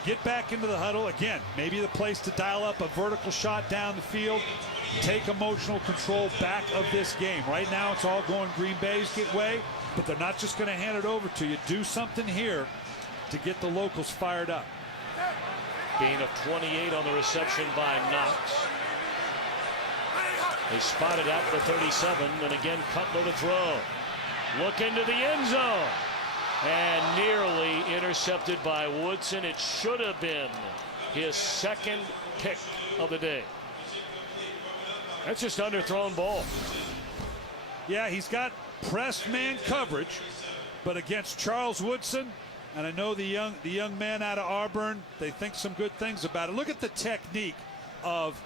Get back into the huddle. Again, maybe the place to dial up a vertical shot down the field. Take emotional control back of this game. Right now it's all going Green Bay's way, but they're not just going to hand it over to you. Do something here to get the locals fired up. Gain of 28 on the reception by Knox. They spotted at the 37, and again Cutler to throw. Look into the end zone. And nearly intercepted by Woodson. It should have been his 2nd pick of the day. That's just underthrown ball. Yeah, he's got pressed man coverage, but against Charles Woodson, and I know the young man out of Auburn, they think some good things about it. Look at the technique of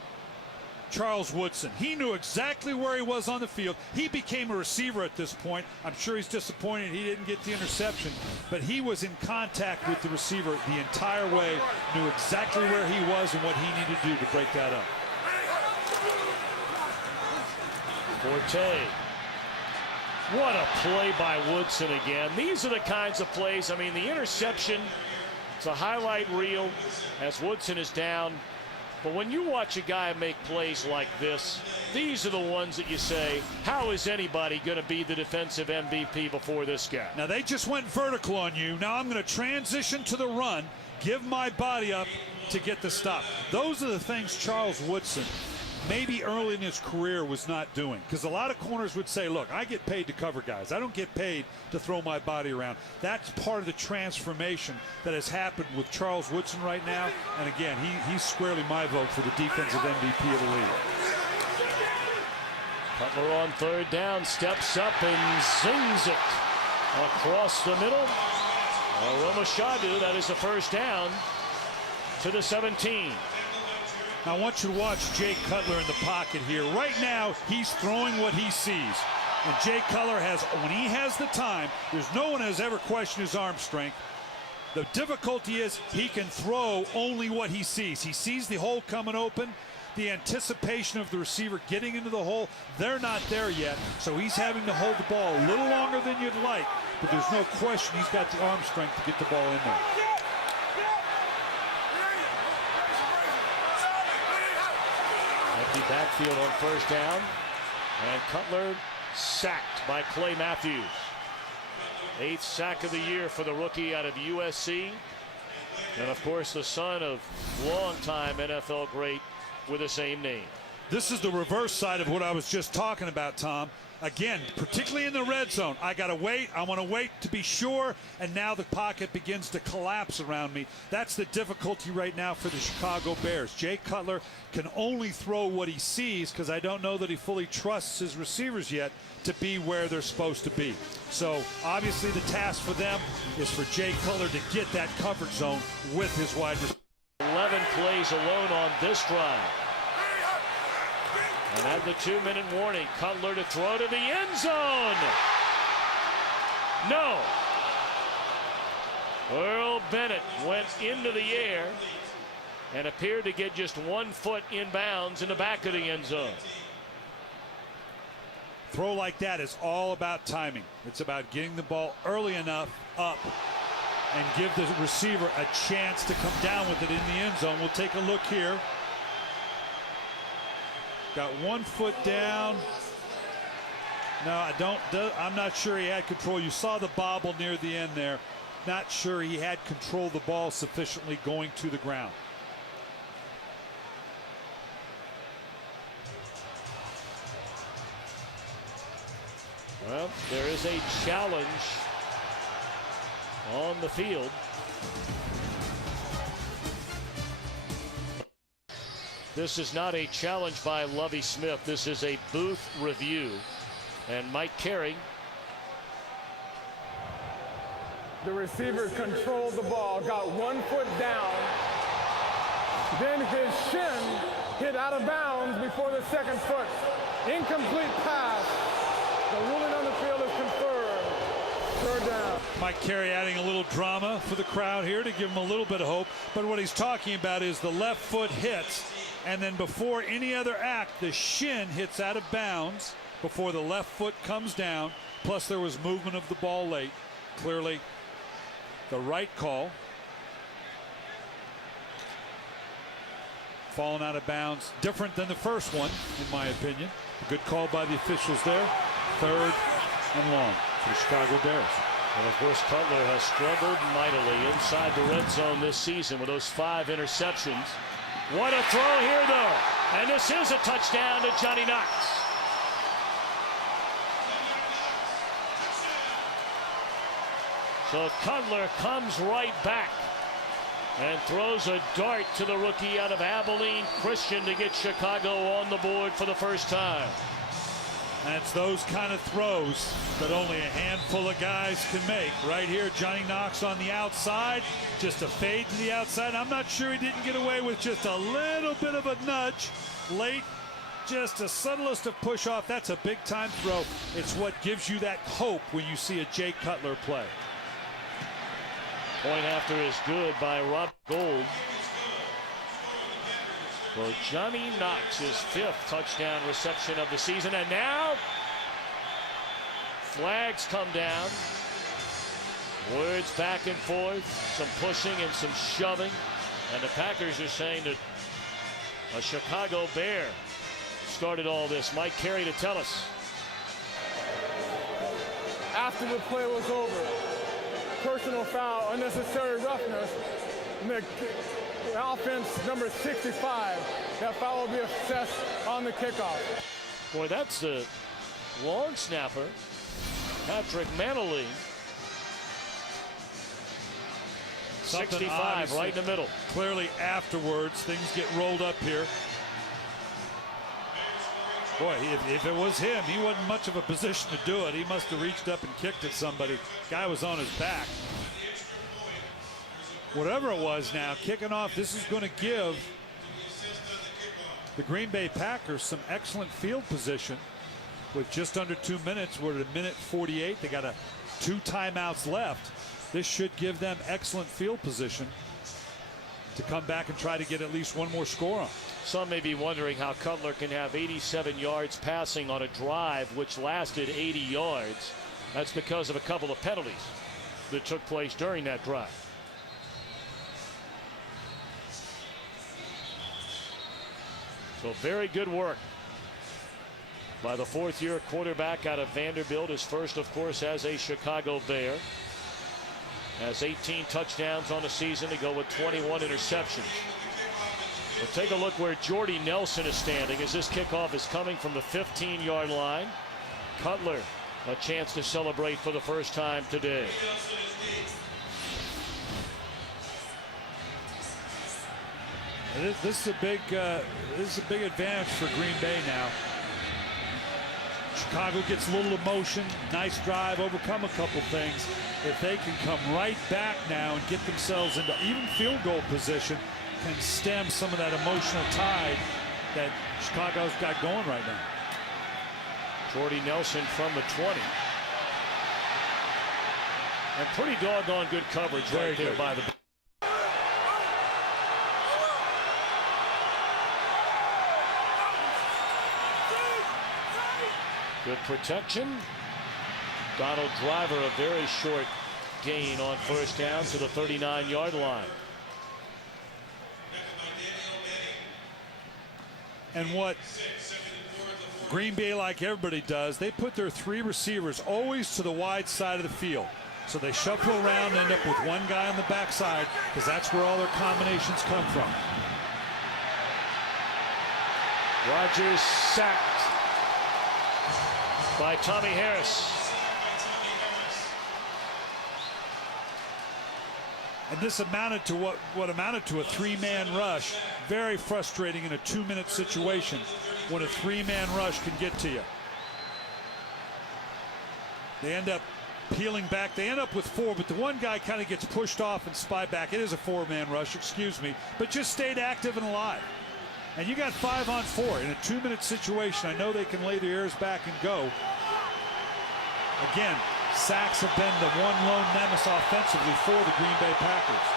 Charles Woodson. He knew exactly where he was on the field. He became a receiver at this point. I'm sure he's disappointed he didn't get the interception, but he was in contact with the receiver the entire way, knew exactly where he was and what he needed to do to break that up. Forte. What a play by Woodson again. These are the kinds of plays. I mean, the interception, it's a highlight reel as Woodson is down. But when you watch a guy make plays like this, these are the ones that you say, how is anybody going to be the defensive MVP before this guy? Now, they just went vertical on you. Now I'm going to transition to the run, give my body up to get the stop. Those are the things Charles Woodson, maybe early in his career, was not doing. Because a lot of corners would say, look, I get paid to cover guys. I don't get paid to throw my body around. That's part of the transformation that has happened with Charles Woodson right now. And again, he's squarely my vote for the defensive MVP of the league. Cutler on 3rd down, steps up and zings it across the middle. Romashadu, that is the 1st down to the 17. Now, I want you to watch Jay Cutler in the pocket here. Right now, he's throwing what he sees. And Jay Cutler has, when he has the time, there's no one has ever questioned his arm strength. The difficulty is he can throw only what he sees. He sees the hole coming open, the anticipation of the receiver getting into the hole. They're not there yet, so he's having to hold the ball a little longer than you'd like. But there's no question he's got the arm strength to get the ball in there. Empty backfield on 1st down. And Cutler sacked by Clay Matthews. 8th sack of the year for the rookie out of USC. And of course the son of longtime NFL great with the same name. This is the reverse side of what I was just talking about, Tom. Again, particularly in the red zone, I got to wait. I want to wait to be sure, and now the pocket begins to collapse around me. That's the difficulty right now for the Chicago Bears. Jay Cutler can only throw what he sees because I don't know that he fully trusts his receivers yet to be where they're supposed to be. So obviously the task for them is for Jay Cutler to get that coverage zone with his wide receiver. 11 plays alone on this drive. And at the 2-minute warning, Cutler to throw to the end zone. No. Earl Bennett went into the air and appeared to get just 1 foot inbounds in the back of the end zone. Throw like that is all about timing. It's about getting the ball early enough up and give the receiver a chance to come down with it in the end zone. We'll take a look here. Got 1 foot down. No, I'm not sure he had control. You saw the bobble near the end there. Not sure he had control of the ball sufficiently going to the ground. Well, there is a challenge on the field. This is not a challenge by Lovie Smith. This is a booth review. And Mike Carey. The receiver controlled the ball, got 1 foot down. Then his shin hit out of bounds before the second foot. Incomplete pass. The ruling on the field is confirmed. Third down. Mike Carey adding a little drama for the crowd here to give him a little bit of hope. But what he's talking about is the left foot hits, and then before any other act, the shin hits out of bounds before the left foot comes down. Plus there was movement of the ball late. Clearly the right call. Falling out of bounds. Different than the first one, in my opinion. A good call by the officials there. 3rd and long for the Chicago Bears. And of course, Cutler has struggled mightily inside the red zone this season with those 5 interceptions. What a throw here, though. And this is a touchdown to Johnny Knox. So Cutler comes right back and throws a dart to the rookie out of Abilene Christian to get Chicago on the board for the first time. And it's those kind of throws that only a handful of guys can make. Right here, Johnny Knox on the outside. Just a fade to the outside. I'm not sure he didn't get away with just a little bit of a nudge late. Just the subtlest of push off. That's a big time throw. It's what gives you that hope when you see a Jay Cutler play. Point after is good by Rob Gold. Well, Johnny Knox, his 5th touchdown reception of the season. And now flags come down. Words back and forth. Some pushing and some shoving. And the Packers are saying that a Chicago Bear started all this. Mike Carey to tell us. After the play was over, personal foul, unnecessary roughness. The offense number 65. That foul will be assessed on the kickoff. Boy, that's the long snapper, Patrick Mannelly. 65 right in the middle. Clearly afterwards, things get rolled up here. Boy, if it was him, he wasn't much of a position to do it. He must have reached up and kicked at somebody. Guy was on his back. Whatever it was now, kicking off, this is going to give the Green Bay Packers some excellent field position with just under 2 minutes. We're at 1:48. They got 2 timeouts left. This should give them excellent field position to come back and try to get at least one more score on. Some may be wondering how Cutler can have 87 yards passing on a drive which lasted 80 yards. That's because of a couple of penalties that took place during that drive. So very good work by the 4th-year quarterback out of Vanderbilt. His first, of course, as a Chicago Bear. Has 18 touchdowns on the season to go with 21 interceptions. But take a look where Jordy Nelson is standing as this kickoff is coming from the 15-yard line. Cutler, a chance to celebrate for the first time today. This is a big advantage for Green Bay now. Chicago gets a little emotion, nice drive, overcome a couple things. If they can come right back now and get themselves into even field goal position, can stem some of that emotional tide that Chicago's got going right now. Jordy Nelson from the 20. And pretty doggone good coverage right there by the. Good protection. Donald Driver, a very short gain on first down to the 39-yard line. And what Green Bay, like everybody does, they put their 3 receivers always to the wide side of the field. So they shuffle around and end up with one guy on the backside because that's where all their combinations come from. Rodgers sacked by Tommy Harris. And this amounted to what amounted to a 3-man rush. Very frustrating in a 2-minute situation when a 3-man rush can get to you. They end up peeling back. They end up with 4, but the one guy kind of gets pushed off and spy back. It is a 4-man rush, excuse me, but just stayed active and alive. And you got 5 on 4 in a 2-minute situation. I know they can lay their ears back and go. Again, sacks have been the one lone nemesis offensively for the Green Bay Packers.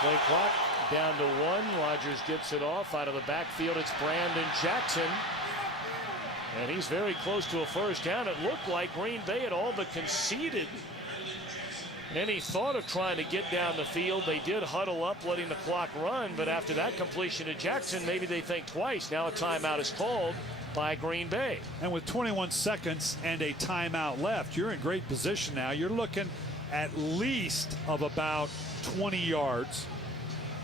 Play clock down to 1. Rodgers gets it off out of the backfield. It's Brandon Jackson. And he's very close to a first down. It looked like Green Bay had all but conceded any thought of trying to get down the field. They did huddle up, letting the clock run. But after that completion to Jackson, maybe they think twice. Now a timeout is called by Green Bay. And with 21 seconds and a timeout left, you're in great position now. You're looking at least of about 20 yards,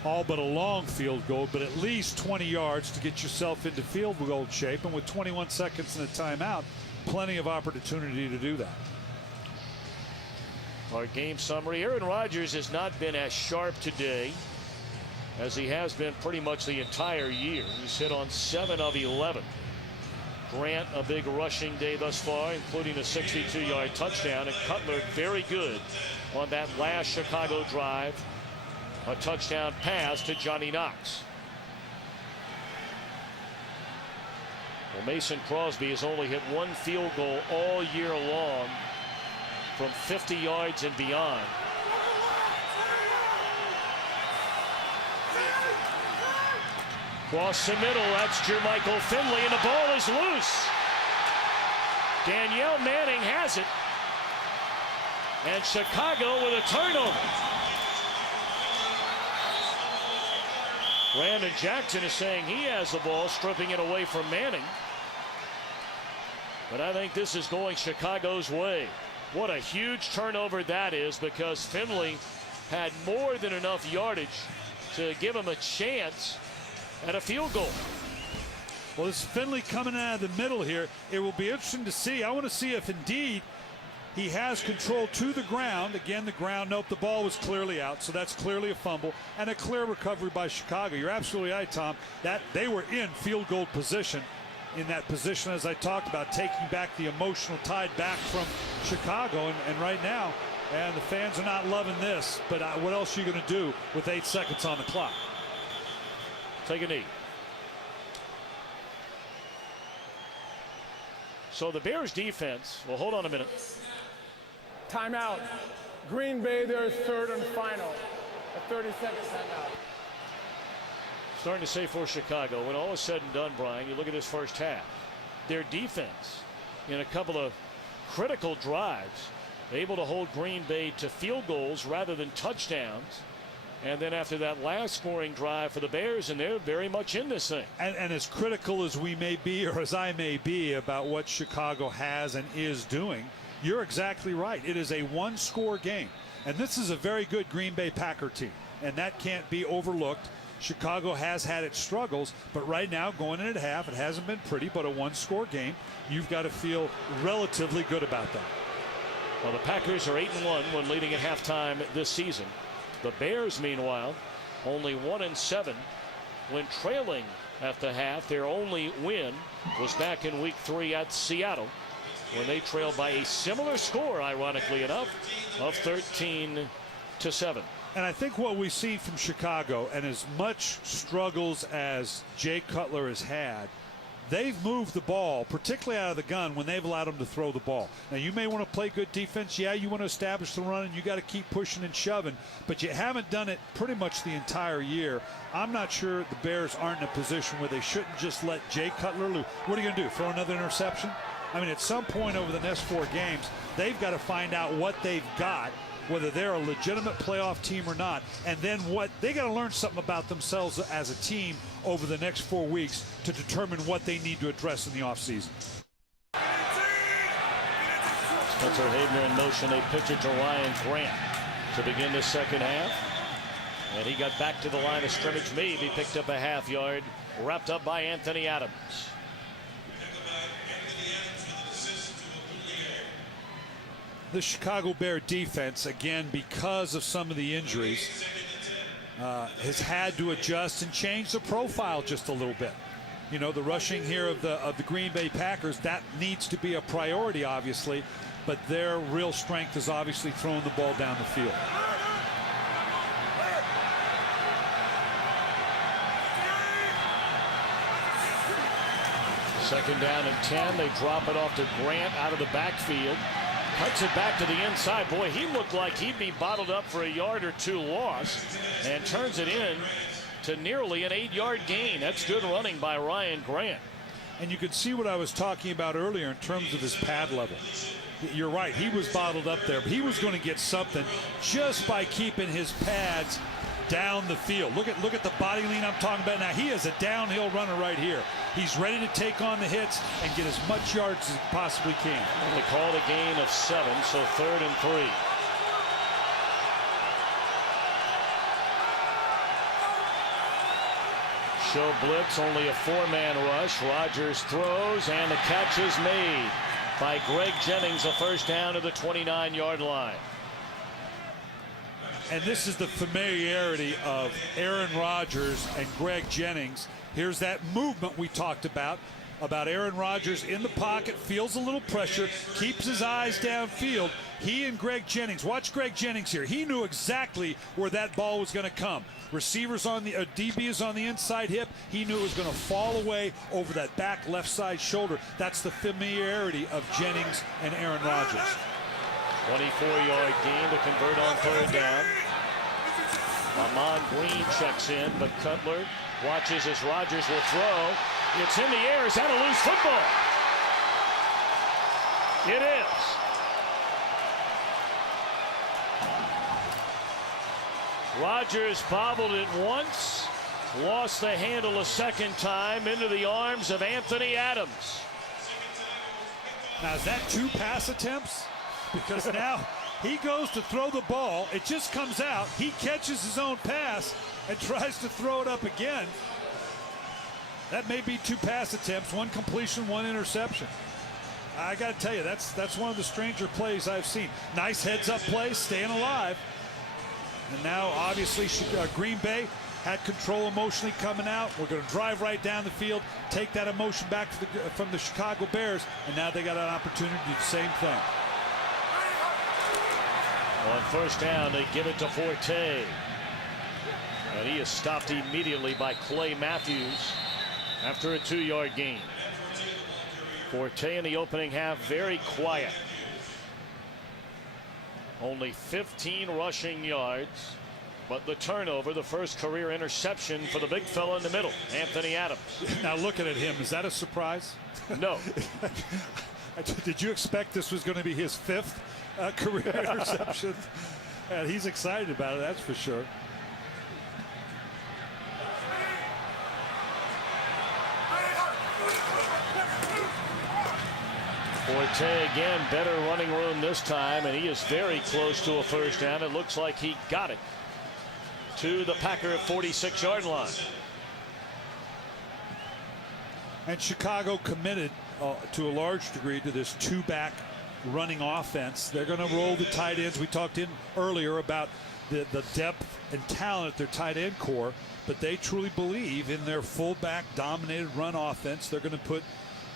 all but a long field goal, but at least 20 yards to get yourself into field goal shape. And with 21 seconds and a timeout, plenty of opportunity to do that. Our game summary. Aaron Rodgers has not been as sharp today as he has been pretty much the entire year. He's hit on 7 of 11. Grant, a big rushing day thus far, including a 62-yard touchdown. And Cutler, very good on that last Chicago drive. A touchdown pass to Johnny Knox. Well, Mason Crosby has only hit 1 field goal all year long from 50 yards and beyond. Across the middle, that's Jermichael Finley, and the ball is loose. Danielle Manning has it. And Chicago with a turnover. Brandon Jackson is saying he has the ball, stripping it away from Manning. But I think this is going Chicago's way. What a huge turnover that is, because Finley had more than enough yardage to give him a chance at a field goal. Well, this Finley coming out of the middle here. It will be interesting to see. I want to see if indeed he has control to the ground. Again, the ground, nope, the ball was clearly out, so that's clearly a fumble and a clear recovery by Chicago. You're absolutely right, Tom, that they were in field goal position, in that position as I talked about, taking back the emotional tide back from Chicago. And right now, and the fans are not loving this, but what else are you going to do with 8 seconds on the clock? Take a knee. So the Bears defense, well, hold on a minute. Timeout. Green Bay, their 3rd and final. A 30-second timeout. Starting to say for Chicago, when all is said and done, Brian, you look at this first half. Their defense, in a couple of critical drives, able to hold Green Bay to field goals rather than touchdowns. And then after that last scoring drive for the Bears, and they're very much in this thing. And as critical as we may be, or as I may be, about what Chicago has and is doing, you're exactly right. It is a 1-score game. And this is a very good Green Bay Packer team. And that can't be overlooked. Chicago has had its struggles, but right now, going in at half, it hasn't been pretty, but a 1-score game. You've got to feel relatively good about that. Well, the Packers are 8-1 when leading at halftime this season. The Bears, meanwhile, only 1-7 when trailing at the half. Their only win was back in Week 3 at Seattle, when they trailed by a similar score, ironically enough, of 13-7. And I think what we see from Chicago, and as much struggles as Jay Cutler has had, they've moved the ball, particularly out of the gun, when they've allowed them to throw the ball. Now, you may want to play good defense. Yeah, you want to establish the run, and you got to keep pushing and shoving, but you haven't done it pretty much the entire year. I'm not sure the Bears aren't in a position where they shouldn't just let Jay Cutler loose. What are you going to do, throw another interception? I mean, at some point over the next 4 games, they've got to find out what they've got, whether they're a legitimate playoff team or not, and then what they got to learn something about themselves as a team over the next 4 weeks to determine what they need to address in the offseason. Spencer Haibner in motion, a pitcher to Ryan Grant to begin the second half. And he got back to the line of scrimmage. Maybe picked up a half yard, wrapped up by Anthony Adams. The Chicago Bear defense, again, because of some of the injuries, has had to adjust and change the profile just a little bit. You know, the rushing here of the Green Bay Packers, that needs to be a priority, obviously, but their real strength is obviously throwing the ball down the field. Second down and 10. They drop it off to Grant out of the backfield. Cuts it back to the inside. Boy, he looked like he'd be bottled up for a yard or 2 loss, and turns it in to nearly an 8-yard gain. That's good running by Ryan Grant. And you could see what I was talking about earlier in terms of his pad level. You're right, he was bottled up there, but he was going to get something just by keeping his pads down the field. Look at the body lean I'm talking about now. He is a downhill runner right here. He's ready to take on the hits and get as much yards as he possibly can. They called a gain of 7, so 3rd and 3. Show blitz, only a 4-man rush. Rodgers throws, and the catch is made by Greg Jennings, a first down to the 29-yard line. And this is the familiarity of Aaron Rodgers and Greg Jennings. Here's that movement we talked about Aaron Rodgers in the pocket, feels a little pressure, keeps his eyes downfield. He and Greg Jennings, watch Greg Jennings here. He knew exactly where that ball was going to come. Receivers on the DB is on the inside hip. He knew it was going to fall away over that back left side shoulder. That's the familiarity of Jennings and Aaron Rodgers. 24-yard gain to convert on 3rd down. Ahman Green checks in, but Cutler watches as Rodgers will throw. It's in the air. Is that a loose football? It is. Rodgers bobbled it once, lost the handle a second time into the arms of Anthony Adams. Now, is that 2 pass attempts? Because now he goes to throw the ball. It just comes out. He catches his own pass and tries to throw it up again. That may be 2 pass attempts, 1 completion, 1 interception. I got to tell you, that's one of the stranger plays I've seen. Nice heads-up play, staying alive. And now, obviously, Green Bay had control emotionally coming out. We're going to drive right down the field, take that emotion back from the Chicago Bears, and now they got an opportunity to do the same thing. On first down, they give it to Forte. And he is stopped immediately by Clay Matthews after a 2-yard gain. Forte in the opening half, very quiet. Only 15 rushing yards, but the turnover, the first career interception for the big fella in the middle, Anthony Adams. Now looking at him, is that a surprise? No. Did you expect this was going to be his 5th career interception? And he's excited about it, that's for sure. Forte again, better running room this time, and he is very close to a first down. It looks like he got it to the Packer 46-yard line. And Chicago committed to a large degree to this 2-back running offense. They're going to roll the tight ends. We talked earlier about the depth and talent at their tight end core, but they truly believe in their fullback dominated run offense. They're going to put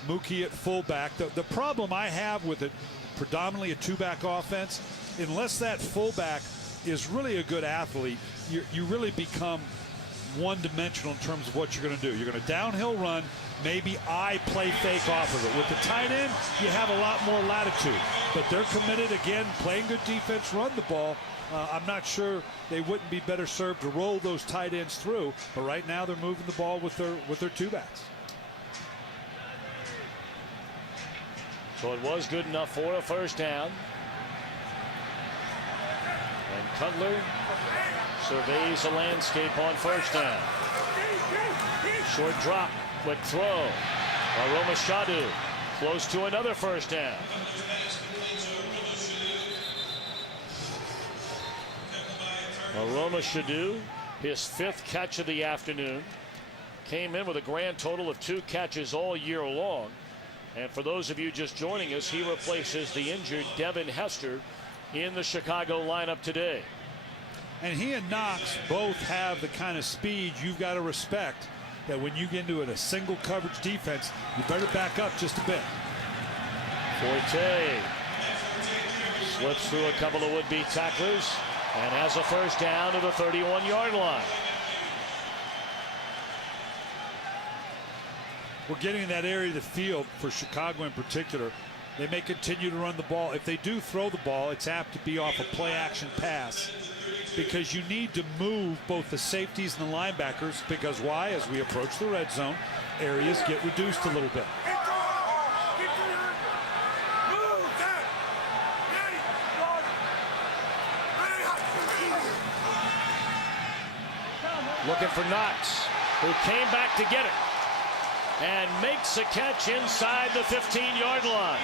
Mookie at fullback. The problem I have with it, predominantly a 2-back offense, unless that fullback is really a good athlete, you really become one-dimensional in terms of what you're going to do. You're going to downhill run, maybe play fake off of it. With the tight end, you have a lot more latitude. But they're committed, again, playing good defense, run the ball. I'm not sure they wouldn't be better served to roll those tight ends through. But right now they're moving the ball with their two backs. So it was good enough for a first down. And Cutler surveys the landscape on first down. Short drop, quick throw. Aroma Shadu close to another first down. Aroma Shadu, his 5th catch of the afternoon, came in with a grand total of 2 catches all year long. And for those of you just joining us, he replaces the injured Devin Hester in the Chicago lineup today. And he and Knox both have the kind of speed you've got to respect, that when you get into a single coverage defense, you better back up just a bit. Forte slips through a couple of would-be tacklers and has a first down to the 31-yard line. We're getting in that area of the field for Chicago in particular. They may continue to run the ball. If they do throw the ball, it's apt to be off a play-action pass, because you need to move both the safeties and the linebackers, because why? As we approach the red zone, areas get reduced a little bit. Looking for Knox, who came back to get it and makes a catch inside the 15-yard line.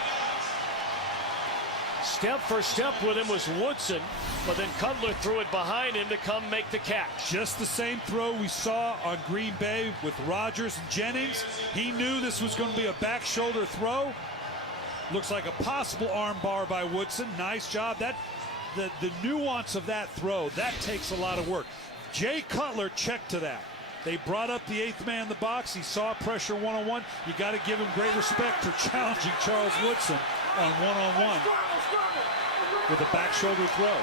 Step for step with him was Woodson, but then Cutler threw it behind him to come make the catch. Just the same throw we saw on Green Bay with Rodgers and Jennings. He knew this was going to be a back shoulder throw. Looks like a possible arm bar by Woodson. Nice job. The nuance of that throw, that takes a lot of work. Jay Cutler checked to that. They brought up the 8th man in the box. He saw pressure one-on-one. You got to give him great respect for challenging Charles Woodson on one-on-one with a back shoulder throw.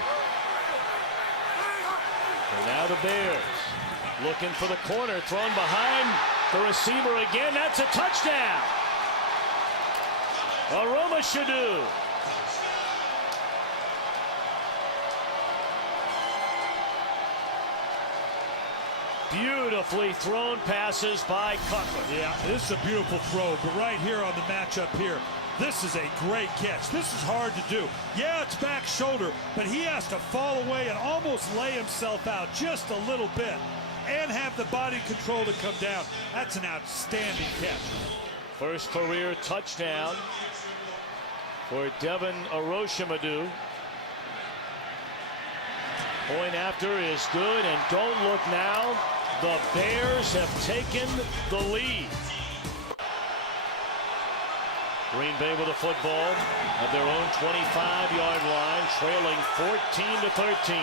And now the Bears looking for the corner, thrown behind the receiver again. That's a touchdown. Aroma Shadu. Beautifully thrown passes by Cutler. Yeah, this is a beautiful throw, but right here on the matchup here, this is a great catch. This is hard to do. Yeah, it's back shoulder, but he has to fall away and almost lay himself out just a little bit and have the body control to come down. That's an outstanding catch. First career touchdown for Devin Aroshamadu. Point after is good, and don't look now. The Bears have taken the lead. Green Bay with a football at their own 25-yard line, trailing 14-13.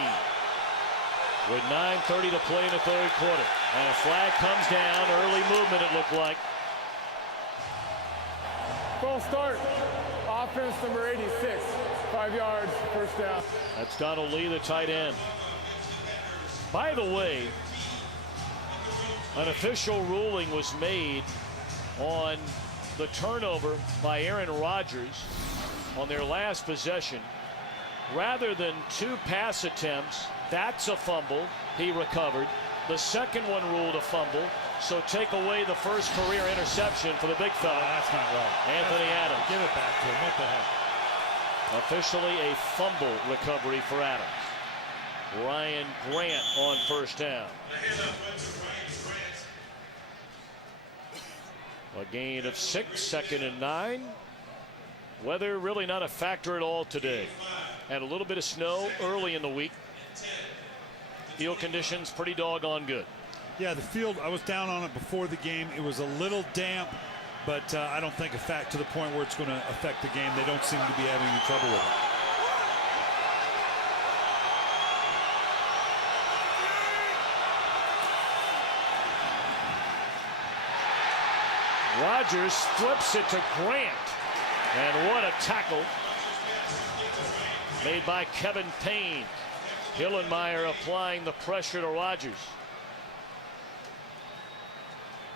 With 9:30 to play in the third quarter. And a flag comes down. Early movement, it looked like. Full start. Offense number 86. 5 yards, first down. That's Donald Lee, the tight end. By the way, an official ruling was made on the turnover by Aaron Rodgers on their last possession. Rather than 2 pass attempts, that's a fumble. He recovered. The second one ruled a fumble. So take away the first career interception for the big fella. That's not right. Anthony Adams. Give it back to him. What the heck? Officially a fumble recovery for Adams. Ryan Grant on first down. A gain of 6, 2nd and 9. Weather really not a factor at all today. Had a little bit of snow early in the week. Field conditions pretty doggone good. Yeah, the field, I was down on it before the game. It was a little damp, but I don't think to the point where it's going to affect the game. They don't seem to be having any trouble with it. Rodgers flips it to Grant. And what a tackle made by Kevin Payne. Hillenmeyer applying the pressure to Rodgers.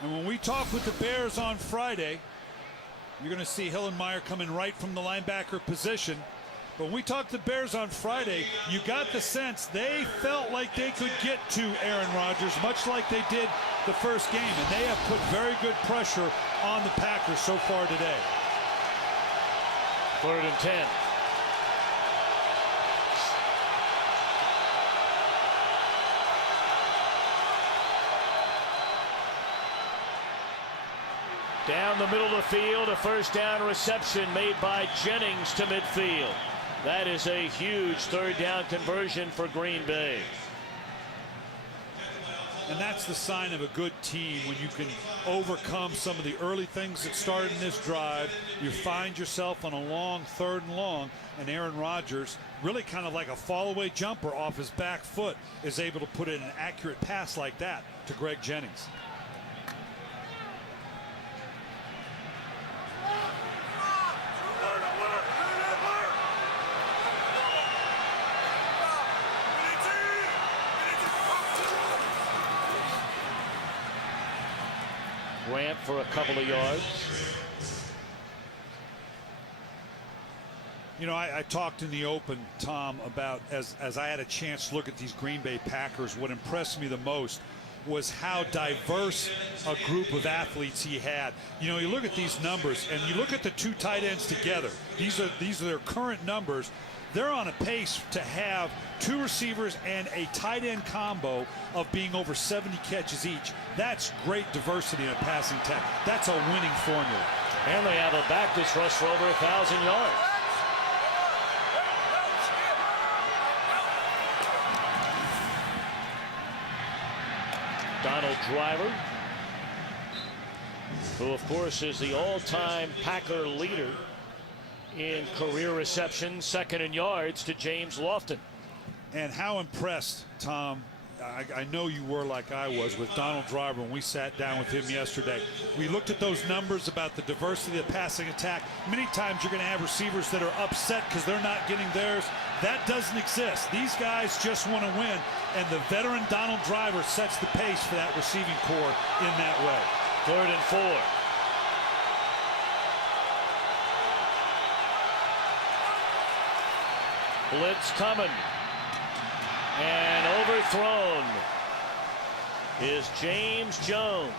And when we talk with the Bears on Friday, you're going to see Hillenmeyer coming right from the linebacker position. But when we talked to the Bears on Friday, you got the sense they felt like they could get to Aaron Rodgers, much like they did the first game. And they have put very good pressure on the Packers so far today. 3rd and 10. Down the middle of the field, a first down reception made by Jennings to midfield. That is a huge 3rd down conversion for Green Bay. And that's the sign of a good team, when you can overcome some of the early things that started in this drive. You find yourself on a long 3rd and long, and Aaron Rodgers, really kind of like a fall-away jumper off his back foot, is able to put in an accurate pass like that to Greg Jennings. Grant for a couple of yards. You know, I talked in the open, Tom, about as I had a chance to look at these Green Bay Packers, what impressed me the most was how diverse a group of athletes he had. You know, you look at these numbers and you look at the 2 tight ends together. These are their current numbers. They're on a pace to have 2 receivers and a tight end combo of being over 70 catches each. That's great diversity in a passing attack. That's a winning formula. And they have a back that's rushed for over 1,000 yards. Donald Driver, who of course is the all-time Packer leader in career receptions, 2nd in yards to James Lofton. And how impressed, Tom, I know you were like I was with Donald Driver when we sat down with him yesterday. We looked at those numbers about the diversity of the passing attack. Many times you're going to have receivers that are upset because they're not getting theirs. That doesn't exist. These guys just want to win, and the veteran Donald Driver sets the pace for that receiving corps in that way. 3rd and 4. Blitz coming. And overthrown is James Jones.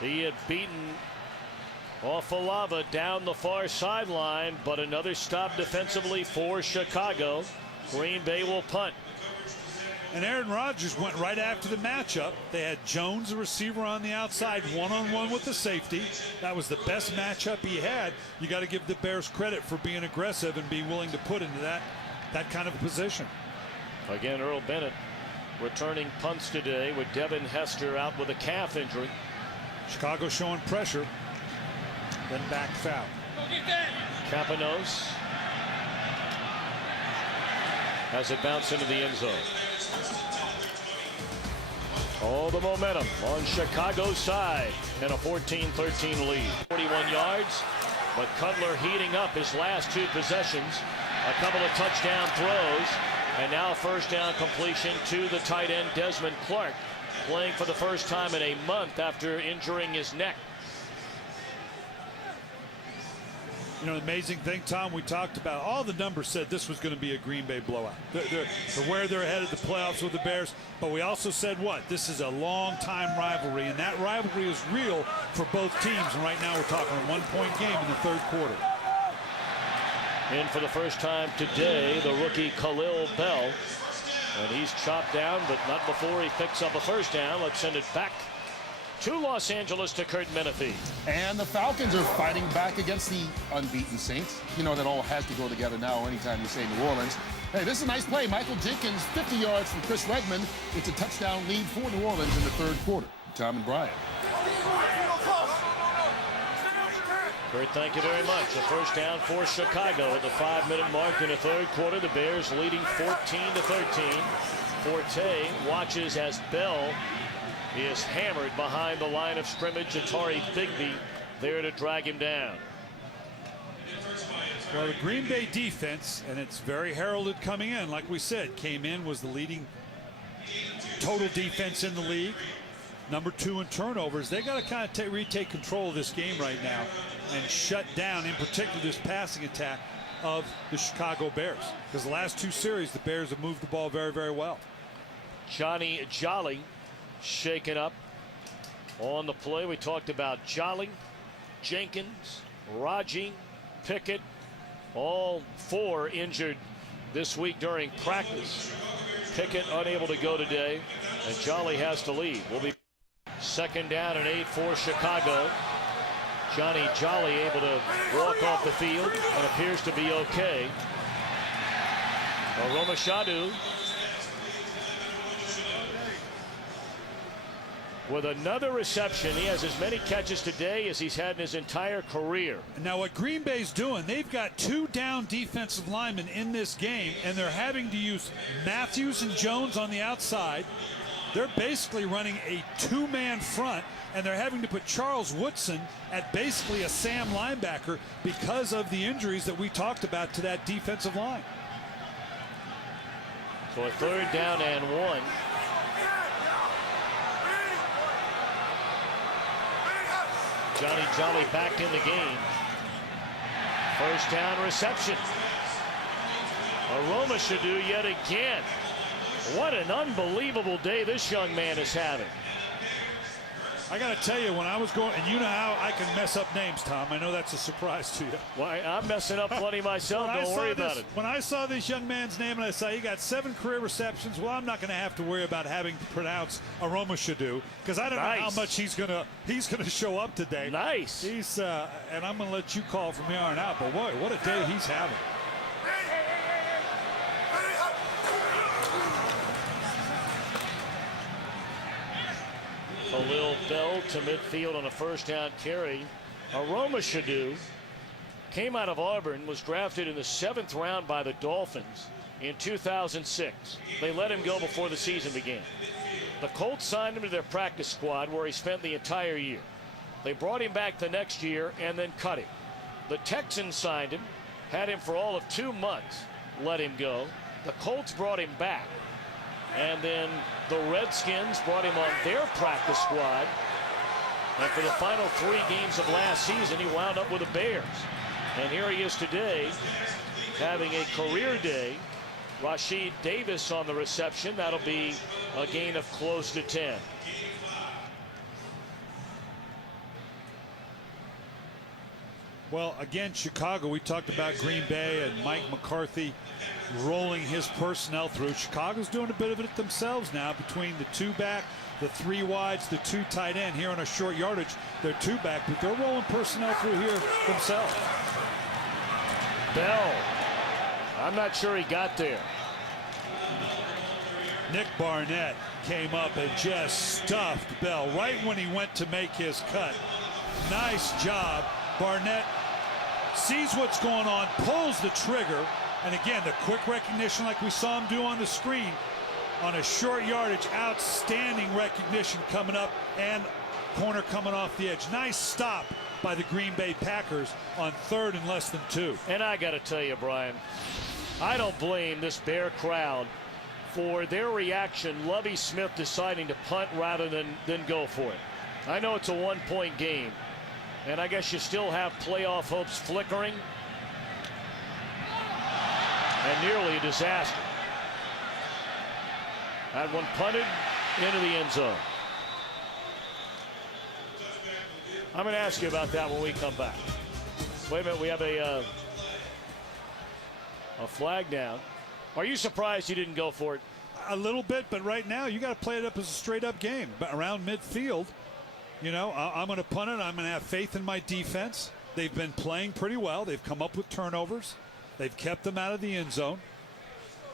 He had beaten Ofalava down the far sideline, but another stop defensively for Chicago. Green Bay will punt. And Aaron Rodgers went right after the matchup. They had Jones, the receiver, on the outside, one-on-one with the safety. That was the best matchup he had. You got to give the Bears credit for being aggressive and be willing to put into that kind of a position. Again, Earl Bennett returning punts today with Devin Hester out with a calf injury. Chicago showing pressure, then back foul. Campanos has it bounce into the end zone. All the momentum on Chicago's side and a 14-13 lead. 41 yards, but Cutler heating up his last 2 possessions. A couple of touchdown throws, and now first down completion to the tight end Desmond Clark, playing for the first time in a month after injuring his neck. You know, the amazing thing, Tom, we talked about, all the numbers said this was going to be a Green Bay blowout. For where they're headed the playoffs with the Bears. But we also said what? This is a long-time rivalry, and that rivalry is real for both teams. And right now we're talking a 1-point game in the 3rd quarter. In for the first time today, the rookie Khalil Bell. And he's chopped down, but not before he picks up a first down. Let's send it back to Los Angeles to Kurt Menefee. And the Falcons are fighting back against the unbeaten Saints. You know, that all has to go together now anytime you say New Orleans. Hey, this is a nice play. Michael Jenkins, 50 yards from Chris Redmond. It's a touchdown lead for New Orleans in the 3rd quarter. Tom and Brian. Kurt, thank you very much. A first down for Chicago at the 5-minute mark in the 3rd quarter. The Bears leading 14-13. Forte watches as Bell is hammered behind the line of scrimmage. Atari Bigby there to drag him down. Well, the Green Bay defense, and it's very heralded coming in, like we said, came in, was the leading total defense in the league. number 2 in turnovers. They got to kind of retake control of this game right now and shut down, in particular, this passing attack of the Chicago Bears. Because the last 2 series, the Bears have moved the ball very, very well. Johnny Jolly shaken up on the play. We talked about Jolly, Jenkins, Raji, Pickett, all 4 injured this week during practice. Pickett unable to go today, and Jolly has to leave. Will be 2nd down and 8 for Chicago. Johnny Jolly able to walk off the field and appears to be okay. Romashadu with another reception. He has as many catches today as he's had in his entire career. Now what Green Bay's doing, they've got 2 down defensive linemen in this game, and they're having to use Matthews and Jones on the outside. They're basically running a 2-man front, and they're having to put Charles Woodson at basically a Sam linebacker because of the injuries that we talked about to that defensive line. So a 3rd down and 1. Johnny Jolly back in the game. 1st down reception. Romashadu yet again. What an unbelievable day this young man is having. I got to tell you, when I was going, and you know how I can mess up names, Tom. I know that's a surprise to you. Well, I'm messing up plenty myself. Don't worry about it. When I saw this young man's name and I saw he got 7 career receptions, well, I'm not going to have to worry about having to pronounce Romashadu because I don't know how much he's gonna show up today. Nice. He's and I'm going to let you call from here on out. But boy, what a day he's having. Khalil Bell to midfield on a 1st down carry. Romashadu came out of Auburn, was drafted in the 7th round by the Dolphins in 2006. They let him go before the season began. The Colts signed him to their practice squad where he spent the entire year. They brought him back the next year and then cut him. The Texans signed him, had him for all of 2 months, let him go. The Colts brought him back. And then the Redskins brought him on their practice squad. And for the final 3 games of last season, he wound up with the Bears. And here he is today, having a career day. Rashid Davis on the reception. That'll be a gain of close to 10. Well, again, Chicago, we talked about Green Bay and Mike McCarthy rolling his personnel through. Chicago's doing a bit of it themselves now between the 2-back, the 3 wides, the 2 tight end. Here on a short yardage, they're 2-back, but they're rolling personnel through here themselves. Bell, I'm not sure he got there. Nick Barnett came up and just stuffed Bell right when he went to make his cut. Nice job. Barnett sees what's going on, pulls the trigger, and again, the quick recognition like we saw him do on the screen on a short yardage. Outstanding recognition coming up, and corner coming off the edge. Nice stop by the Green Bay Packers on 3rd and less than 2. And I got to tell you, Brian, I don't blame this Bear crowd for their reaction. Lovie Smith deciding to punt rather than go for it. I know it's a 1-point game, and I guess you still have playoff hopes flickering. And nearly a disaster. Had one punted into the end zone. I'm going to ask you about that when we come back. Wait a minute, we have a flag down. Are you surprised you didn't go for it? A little bit, but right now you got to play it up as a straight-up game. But around midfield, you know, I'm going to punt it. I'm going to have faith in my defense. They've been playing pretty well. They've come up with turnovers. They've kept them out of the end zone.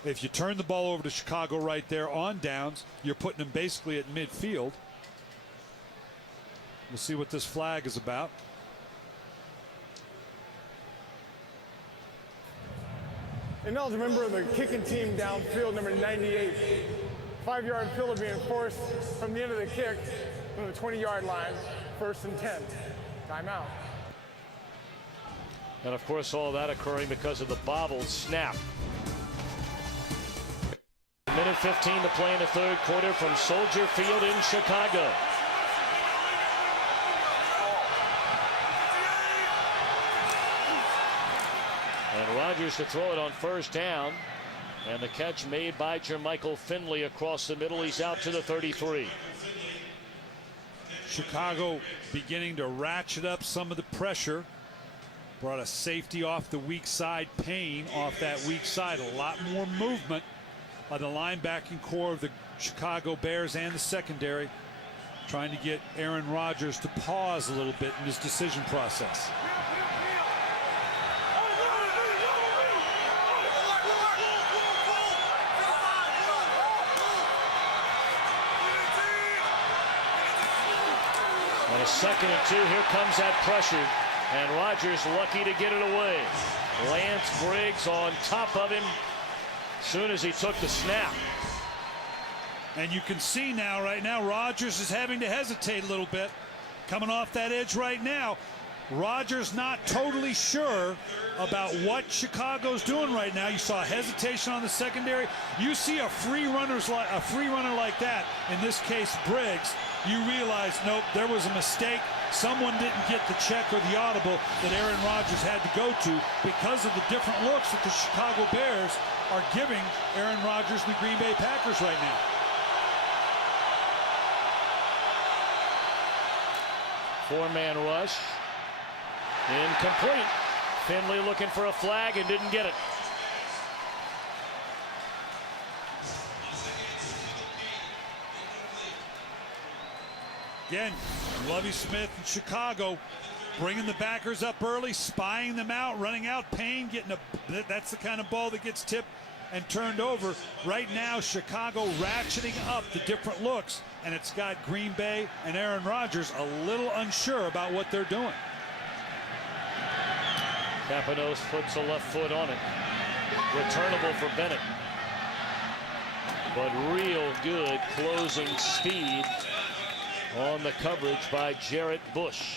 If you turn the ball over to Chicago right there on downs, you're putting them basically at midfield. We'll see what this flag is about. Inel's a member of the kicking team downfield, number 98. 5-yard field being forced from the end of the kick from the 20-yard line, 1st and 10. Timeout. And of course, all that occurring because of the bobbled snap. Minute 15 to play in the 3rd quarter from Soldier Field in Chicago. Rodgers to throw it on first down. And the catch made by Jermichael Finley across the middle. He's out to the 33. Chicago beginning to ratchet up some of the pressure. Brought a safety off the weak side. Payne off that weak side. A lot more movement by the linebacking core of the Chicago Bears and the secondary. Trying to get Aaron Rodgers to pause a little bit in his decision process. On a 2nd and 2, here comes that pressure. And Rodgers lucky to get it away. Lance Briggs on top of him as soon as he took the snap. And you can see now, right now, Rodgers is having to hesitate a little bit. Coming off that edge right now. Rodgers not totally sure about what Chicago's doing right now. You saw hesitation on the secondary. You see a free runner like that, in this case Briggs, you realize, nope, there was a mistake. Someone didn't get the check or the audible that Aaron Rodgers had to go to because of the different looks that the Chicago Bears are giving Aaron Rodgers and the Green Bay Packers right now. Four-man rush. Incomplete. Finley looking for a flag and didn't get it. Again, Lovie Smith in Chicago bringing the backers up early, spying them out, running out. Payne getting that's the kind of ball that gets tipped and turned over. Right now, Chicago ratcheting up the different looks, and it's got Green Bay and Aaron Rodgers a little unsure about what they're doing. Capanos puts a left foot on it. Returnable for Bennett. But real good closing speed on the coverage by Jarrett Bush.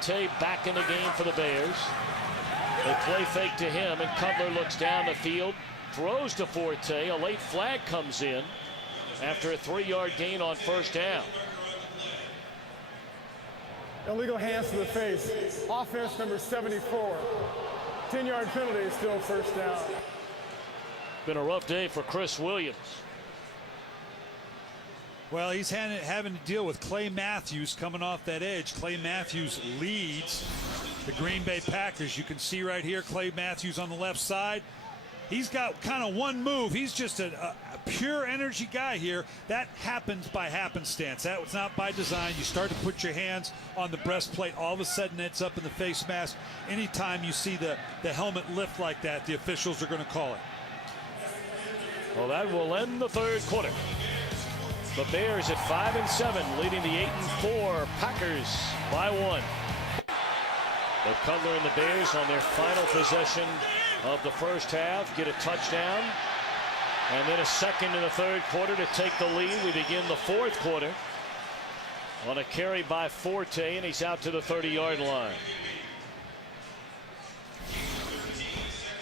Tay back in the game for the Bears. They play fake to him, and Cutler looks down the field, throws to Forte. A late flag comes in after a 3-yard gain on first down. Illegal hands to the face. Offense number 74. 10-yard penalty, still first down. Been a rough day for Chris Williams. Well, he's having to deal with Clay Matthews coming off that edge. Clay Matthews leads the Green Bay Packers. You can see right here, Clay Matthews on the left side. He's got kind of one move. He's just a pure energy guy here. That happens by happenstance. That was not by design. You start to put your hands on the breastplate, all of a sudden it's up in the face mask. Anytime you see the helmet lift like that, the officials are going to call it. Well, that will end the third quarter. The Bears at 5-7, leading the 8-4 Packers by 1. But Cutler and the Bears on their final possession of the first half get a touchdown, and then a second in the third quarter to take the lead. We begin the fourth quarter on a carry by Forte, and he's out to the 30-yard line.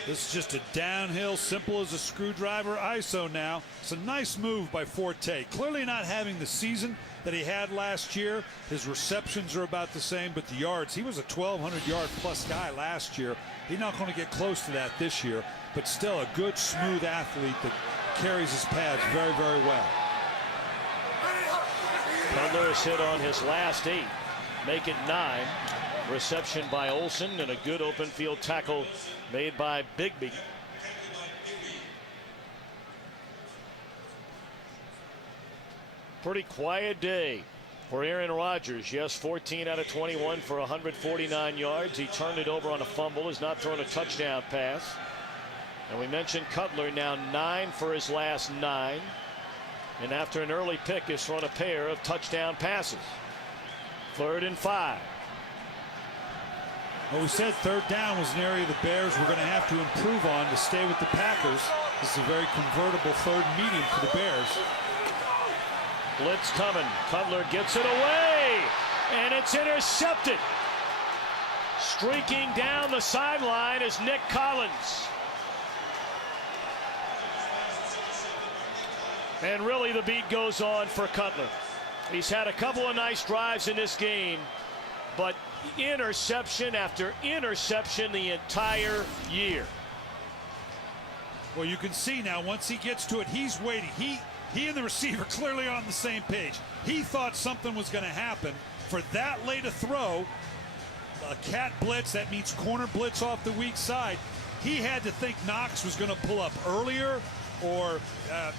This is just a downhill, simple as a screwdriver ISO now. It's a nice move by Forte. Clearly not having the season that he had last year. His receptions are about the same, but the yards, he was a 1,200-yard plus guy last year. He's not going to get close to that this year, but still a good, smooth athlete that carries his pads very, very well. Cutler has hit on his last 8, make it 9. Reception by Olsen and a good open field tackle made by Bigby. Pretty quiet day for Aaron Rodgers. Yes, 14 out of 21 for 149 yards. He turned it over on a fumble. Has not thrown a touchdown pass. And we mentioned Cutler, now 9 for his last 9. And after an early pick, has thrown a pair of touchdown passes. 3rd and 5. Well, we said third down was an area the Bears were going to have to improve on to stay with the Packers. This is a very convertible third medium for the Bears. Blitz coming. Cutler gets it away, and it's intercepted. Streaking down the sideline is Nick Collins. And really the beat goes on for Cutler. He's had a couple of nice drives in this game, but interception after interception the entire year. Well, you can see now, once he gets to it, he's waiting. He and the receiver clearly on the same page. He thought something was going to happen. For that late a throw, a cat blitz, that means corner blitz off the weak side. He had to think Knox was going to pull up earlier, or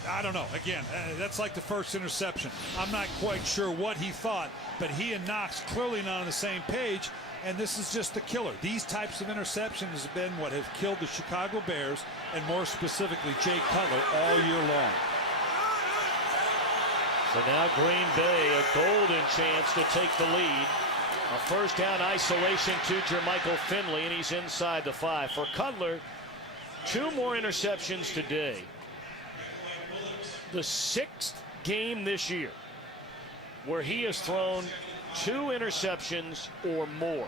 I don't know. Again, that's like the first interception. I'm not quite sure what he thought, but he and Knox clearly not on the same page, and this is just the killer. These types of interceptions have been what have killed the Chicago Bears, and more specifically Jay Cutler, all year long. So now Green Bay, a golden chance to take the lead. A first down isolation to Jermichael Finley, and he's inside the 5. For Cutler, 2 more interceptions today. The 6th game this year where he has thrown 2 interceptions or more.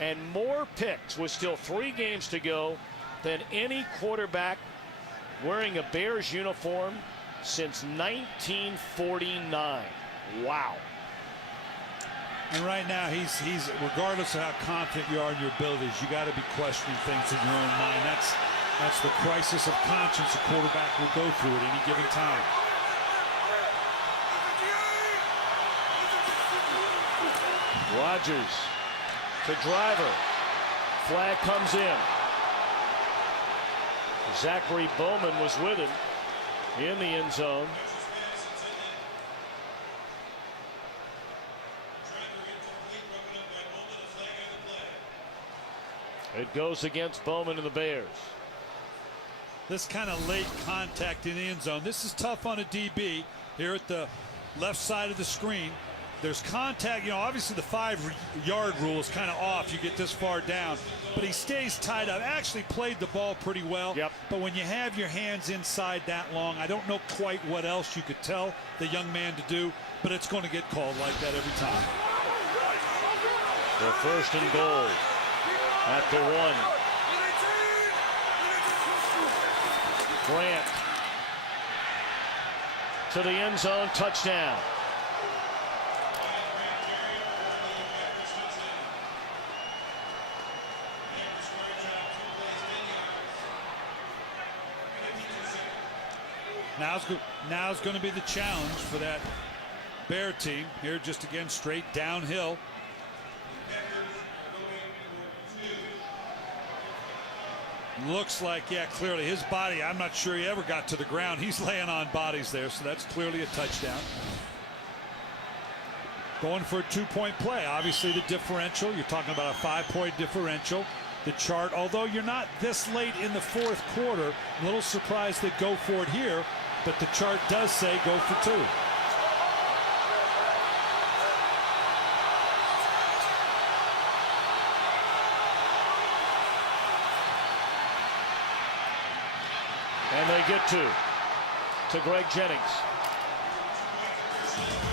And more picks with still 3 games to go than any quarterback wearing a Bears uniform since 1949. Wow. And right now, he's regardless of how confident you are in your abilities, you got to be questioning things in your own mind. That's the crisis of conscience a quarterback will go through at any given time. Rodgers to Driver. Flag comes in. Zachary Bowman was with him in the end zone. It goes against Bowman and the Bears. This kind of late contact in the end zone. This is tough on a DB here at the left side of the screen. There's contact, you know, obviously the 5-yard rule is kind of off. You get this far down, but he stays tied up. Actually played the ball pretty well. Yep. But when you have your hands inside that long, I don't know quite what else you could tell the young man to do, but it's going to get called like that every time. The first and goal at the 1. Grant to the end zone, touchdown. Now's going to be the challenge for that Bear team here, just again straight downhill. Looks like, yeah, clearly his body, I'm not sure he ever got to the ground. He's laying on bodies there, so that's clearly a touchdown. Going for a 2-point play. Obviously the differential, you're talking about a 5-point differential. The chart, although you're not this late in the 4th quarter, a little surprised they go for it here, but the chart does say go for 2. And they get to Greg Jennings.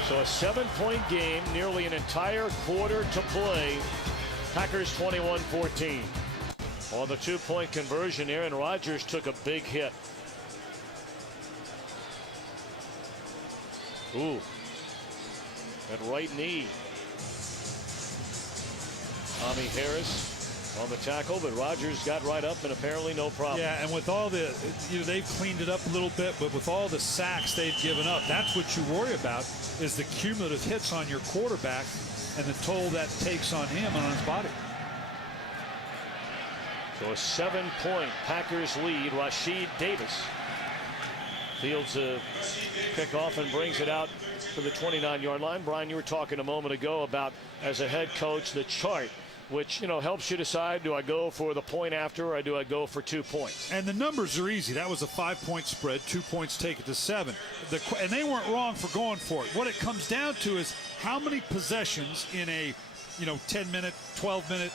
So a 7-point game, nearly an entire quarter to play. Packers 21-14. On the 2-point conversion, Aaron Rodgers took a big hit. Ooh. At right knee. Tommy Harris on the tackle, but Rodgers got right up and apparently no problem. Yeah, and with all the, you know, they've cleaned it up a little bit, but with all the sacks they've given up, that's what you worry about, is the cumulative hits on your quarterback and the toll that takes on him and on his body. So a 7-point Packers lead. Rashid Davis fields a kickoff and brings it out to the 29-yard line. Brian, you were talking a moment ago about, as a head coach, the chart, which, you know, helps you decide, do I go for the point after or do I go for 2 points? And the numbers are easy. That was a 5-point spread. 2 points take it to 7. And they weren't wrong for going for it. What it comes down to is how many possessions in a, you know, 10-minute, 12-minute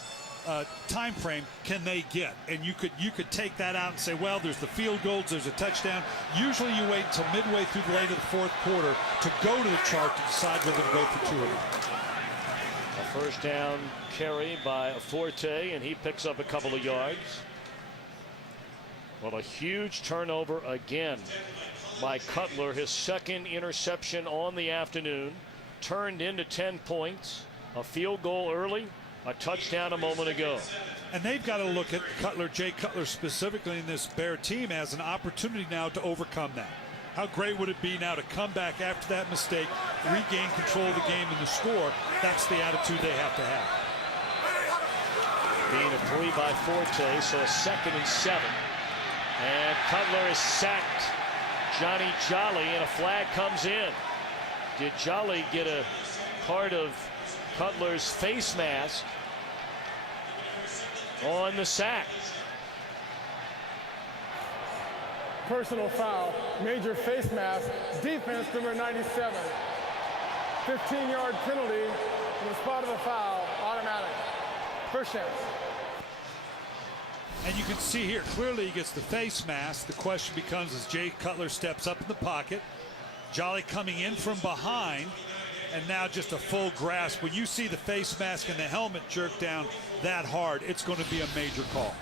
time frame can they get? And you could take that out and say, well, there's the field goals, there's a touchdown. Usually you wait until midway through the late of the 4th quarter to go to the chart to decide whether to go for 2 or not. A first down carry by Forte, and he picks up a couple of yards. Well, a huge turnover again by Cutler. His 2nd interception on the afternoon turned into 10 points. A field goal early a touchdown a moment ago. And they've got to look at Cutler, Jay Cutler specifically in this Bear team as an opportunity now to overcome that. How great would it be now to come back after that mistake, regain control of the game and the score? That's the attitude they have to have. Being a 3 by Forte, so a 2nd and 7. And Cutler is sacked. Johnny Jolly, and a flag comes in. Did Jolly get a part of Cutler's face mask on the sack? Personal foul, major face mask, defense number 97. 15-yard penalty in the spot of the foul, automatic. First chance. And you can see here, clearly he gets the face mask. The question becomes as Jay Cutler steps up in the pocket, Jolly coming in from behind, and now just a full grasp. When you see the face mask and the helmet jerk down that hard, it's going to be a major call.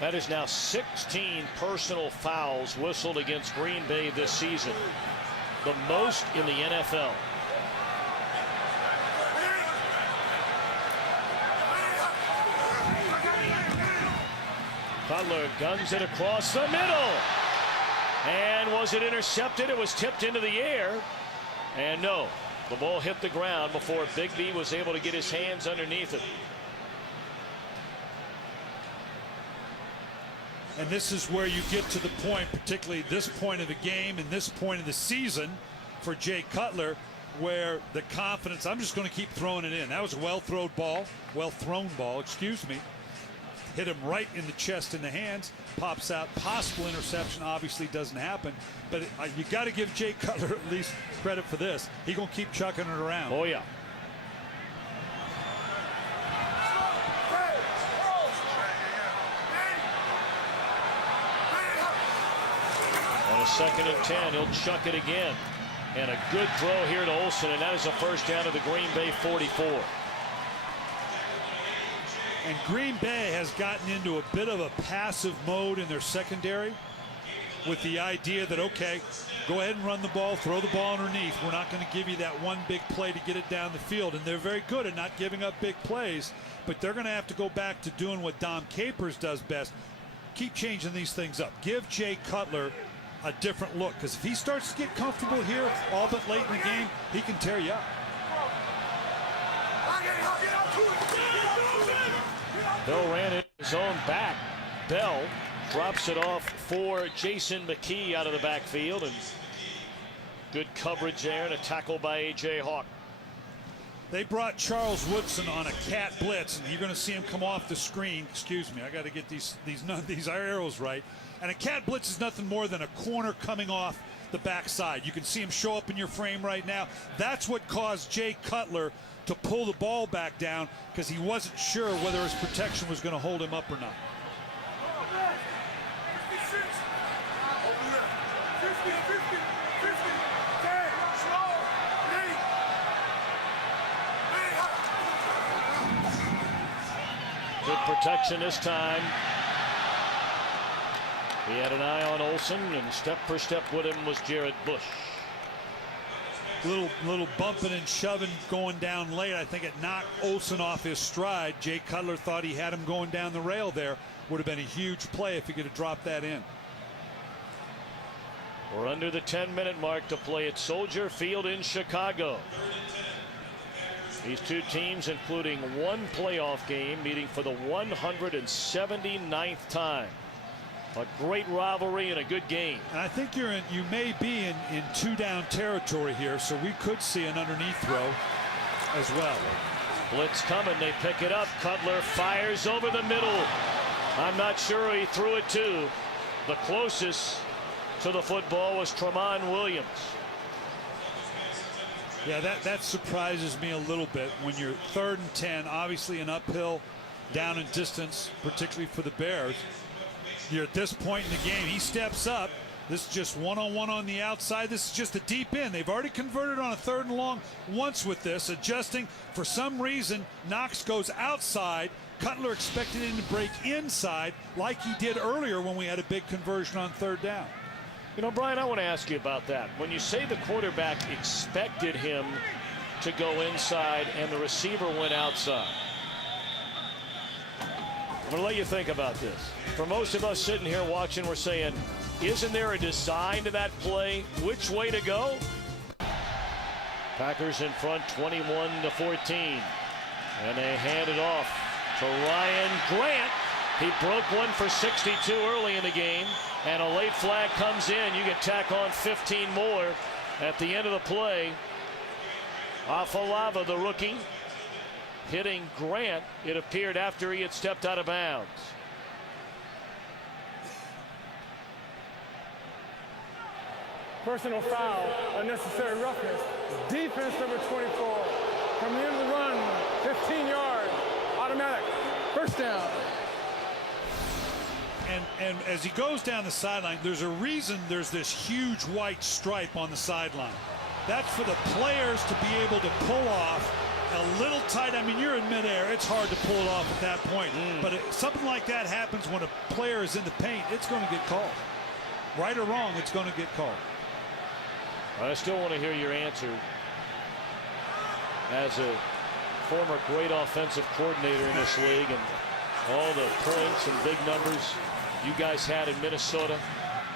That is now 16 personal fouls whistled against Green Bay this season, the most in the NFL. Cutler guns it across the middle. And was it intercepted? It was tipped into the air. And no, the ball hit the ground before Bigbie was able to get his hands underneath it. And this is where you get to the point, particularly this point of the game and this point of the season for Jay Cutler, where the confidence, I'm just going to keep throwing it in. That was a well-thrown ball, excuse me. Hit him right in the chest and the hands, pops out. Possible interception obviously doesn't happen, but you got to give Jay Cutler at least credit for this. He's going to keep chucking it around. Oh, yeah. On a 2nd and 10, he'll chuck it again. And a good throw here to Olsen, and that is a first down to the Green Bay 44. And Green Bay has gotten into a bit of a passive mode in their secondary with the idea that, okay, go ahead and run the ball, throw the ball underneath. We're not going to give you that one big play to get it down the field. And they're very good at not giving up big plays, but they're going to have to go back to doing what Dom Capers does best. Keep changing these things up. Give Jay Cutler a different look, because if he starts to get comfortable here all but late in the game, he can tear you up. Bell ran it his own back. Bell drops it off for Jason McKee out of the backfield, and good coverage there and a tackle by A.J. Hawk. They brought Charles Woodson on a cat blitz, and you're going to see him come off the screen. Excuse me, I got to get these arrows right. And a cat blitz is nothing more than a corner coming off the backside. You can see him show up in your frame right now. That's what caused Jay Cutler to pull the ball back down, because he wasn't sure whether his protection was going to hold him up or not. Good protection this time. He had an eye on Olsen, and step for step with him was Jared Bush. Little bumping and shoving going down late. I think it knocked Olsen off his stride. Jay Cutler thought he had him going down the rail there. Would have been a huge play if he could have dropped that in. We're under the 10-minute mark to play at Soldier Field in Chicago. These two teams, including one playoff game, meeting for the 179th time. A great rivalry and a good game. And I think you may be in two-down territory here, so we could see an underneath throw as well. Blitz coming, they pick it up. Cutler fires over the middle. I'm not sure who he threw it to. The closest to the football was Tramon Williams. Yeah, that surprises me a little bit when you're 3rd and 10, obviously an uphill, down in distance, particularly for the Bears. You're at this point in the game, he steps up. This is just one-on-one on the outside. This is just a deep end. They've already converted on a 3rd and long once with this, adjusting. For some reason, Knox goes outside. Cutler expected him to break inside like he did earlier when we had a big conversion on 3rd down. You know, Brian, I want to ask you about that. When you say the quarterback expected him to go inside, and the receiver went outside. I'm going to let you think about this. For most of us sitting here watching, we're saying, isn't there a design to that play? Which way to go? Packers in front 21-14. And they hand it off to Ryan Grant. He broke one for 62 early in the game. And a late flag comes in. You can tack on 15 more at the end of the play. Afalava, the rookie, hitting Grant, it appeared, after he had stepped out of bounds. Personal foul, unnecessary roughness. Defense number 24. From the end of the run, 15 yards, automatic, first down. And as he goes down the sideline, there's a reason there's this huge white stripe on the sideline. That's for the players to be able to pull off a little tight. I mean, you're in midair. It's hard to pull it off at that point. But something like that happens when a player is in the paint. It's going to get called. Right or wrong, it's going to get called. I still want to hear your answer as a former great offensive coordinator in this league, and all the points and big numbers you guys had in Minnesota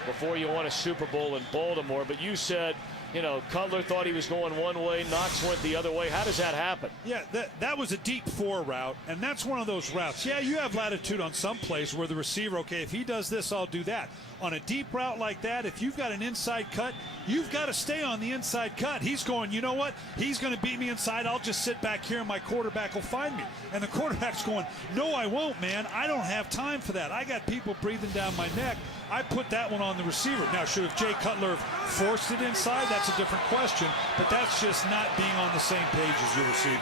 before you won a Super Bowl in Baltimore. But you said, you know, Cutler thought he was going one way, Knox went the other way. How does that happen? Yeah, that was a deep four route, and that's one of those routes. Yeah, you have latitude on some plays where the receiver, okay, if he does this, I'll do that. On a deep route like that, if you've got an inside cut, you've got to stay on the inside cut. He's going, you know what? He's going to beat me inside. I'll just sit back here and my quarterback will find me. And the quarterback's going, no, I won't, man. I don't have time for that. I got people breathing down my neck. I put that one on the receiver. Now, should have Jay Cutler have forced it inside? That's a different question. But that's just not being on the same page as your receivers.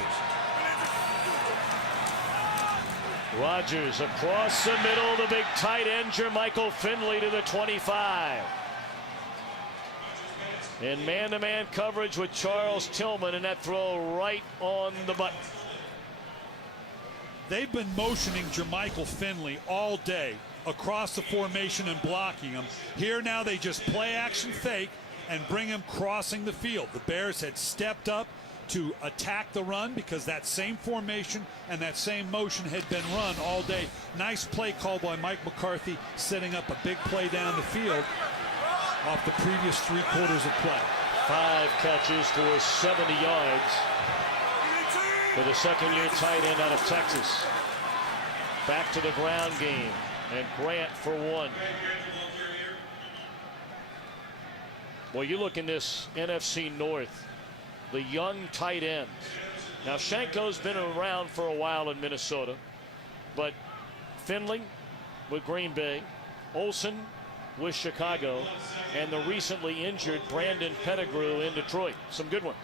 Rodgers across the middle, the big tight end, Jermichael Finley to the 25. In man-to-man coverage with Charles Tillman, and that throw right on the button. They've been motioning Jermichael Finley all day across the formation and blocking him. Here now they just play action fake and bring him crossing the field. The Bears had stepped up to attack the run because that same formation and that same motion had been run all day. Nice play called by Mike McCarthy, setting up a big play down the field off the previous 3 quarters of play. 5 catches for 70 yards for the second-year tight end out of Texas. Back to the ground game, and Grant for 1. Well, you look in this NFC North, the young tight ends. Now, Shanko's been around for a while in Minnesota, but Finley with Green Bay, Olsen with Chicago, and the recently injured Brandon Pettigrew in Detroit. Some good ones.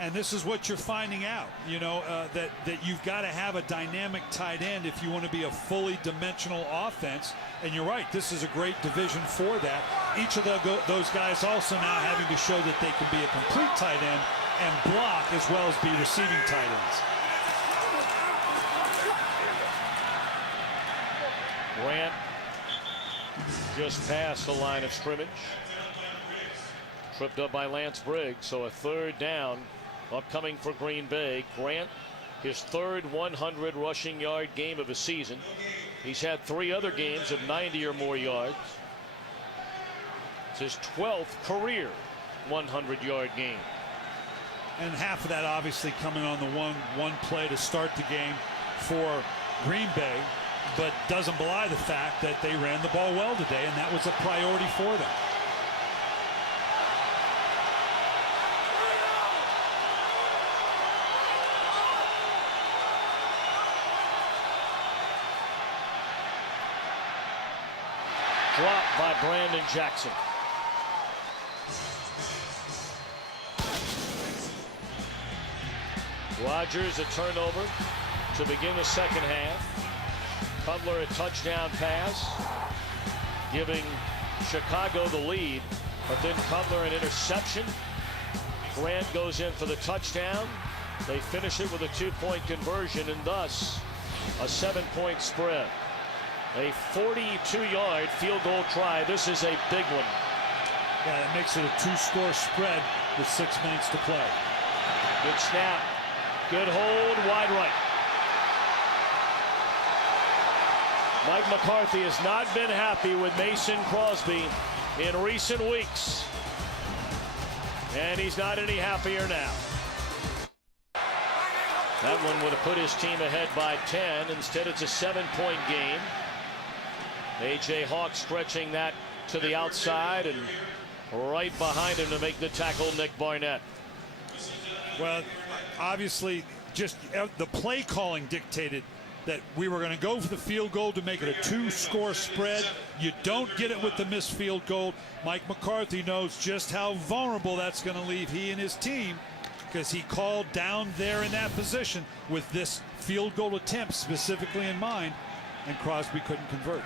And this is what you're finding out, you know, that you've got to have a dynamic tight end if you want to be a fully dimensional offense. And you're right, this is a great division for that. Each of those guys also now having to show that they can be a complete tight end and block as well as be receiving tight ends. Grant just past the line of scrimmage. Tripped up by Lance Briggs, so a 3rd down upcoming for Green Bay. Grant, his 3rd 100 rushing yard game of the season. He's had 3 other games of 90 or more yards. It's his 12th career 100-yard game. And half of that obviously coming on the one play to start the game for Green Bay, but doesn't belie the fact that they ran the ball well today, and that was a priority for them. Dropped by Brandon Jackson. Rodgers a turnover to begin the second half. Cutler a touchdown pass, giving Chicago the lead, but then Cutler an interception. Grant goes in for the touchdown. They finish it with a 2-point conversion, and thus a 7-point spread. A 42-yard field goal try. This is a big one. Yeah, that makes it a 2-score spread with 6 minutes to play. Good snap. Good hold. Wide right. Mike McCarthy has not been happy with Mason Crosby in recent weeks. And he's not any happier now. That one would have put his team ahead by 10. Instead, it's a 7-point game. A.J. Hawk stretching that to the outside, and right behind him to make the tackle, Nick Barnett. Well, obviously, just the play calling dictated that we were going to go for the field goal to make it a 2-score spread. You don't get it with the missed field goal. Mike McCarthy knows just how vulnerable that's going to leave he and his team, because he called down there in that position with this field goal attempt specifically in mind, and Crosby couldn't convert.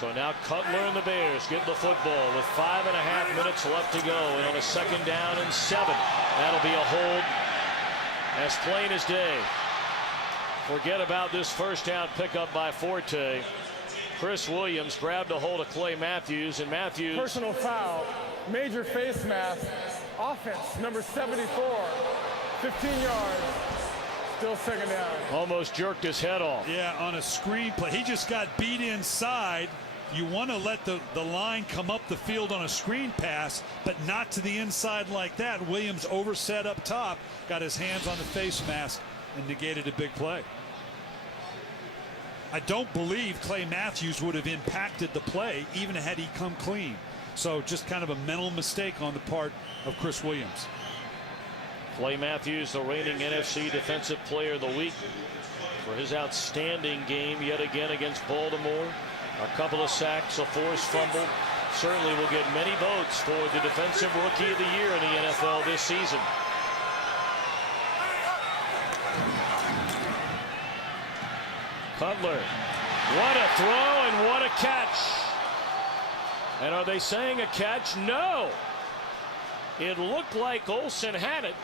So now Cutler and the Bears get the football with 5.5 minutes left to go, and on a 2nd down and 7. That'll be a hold as plain as day. Forget about this first down pickup by Forte. Chris Williams grabbed a hold of Clay Matthews, and Matthews. Personal foul, major face mask, offense, number 74, 15 yards, still 2nd down. Almost jerked his head off. Yeah, on a screen play. He just got beat inside. You want to let the line come up the field on a screen pass, but not to the inside like that. Williams overset up top, got his hands on the face mask, and negated a big play. I don't believe Clay Matthews would have impacted the play even had he come clean. So just kind of a mental mistake on the part of Chris Williams. Clay Matthews, the reigning NFC Defensive Player of the Week, for his outstanding game yet again against Baltimore. A couple of sacks, a forced fumble. Certainly will get many votes for the Defensive Rookie of the Year in the NFL this season. Cutler, what a throw and what a catch. And are they saying a catch? No. It looked like Olsen had it,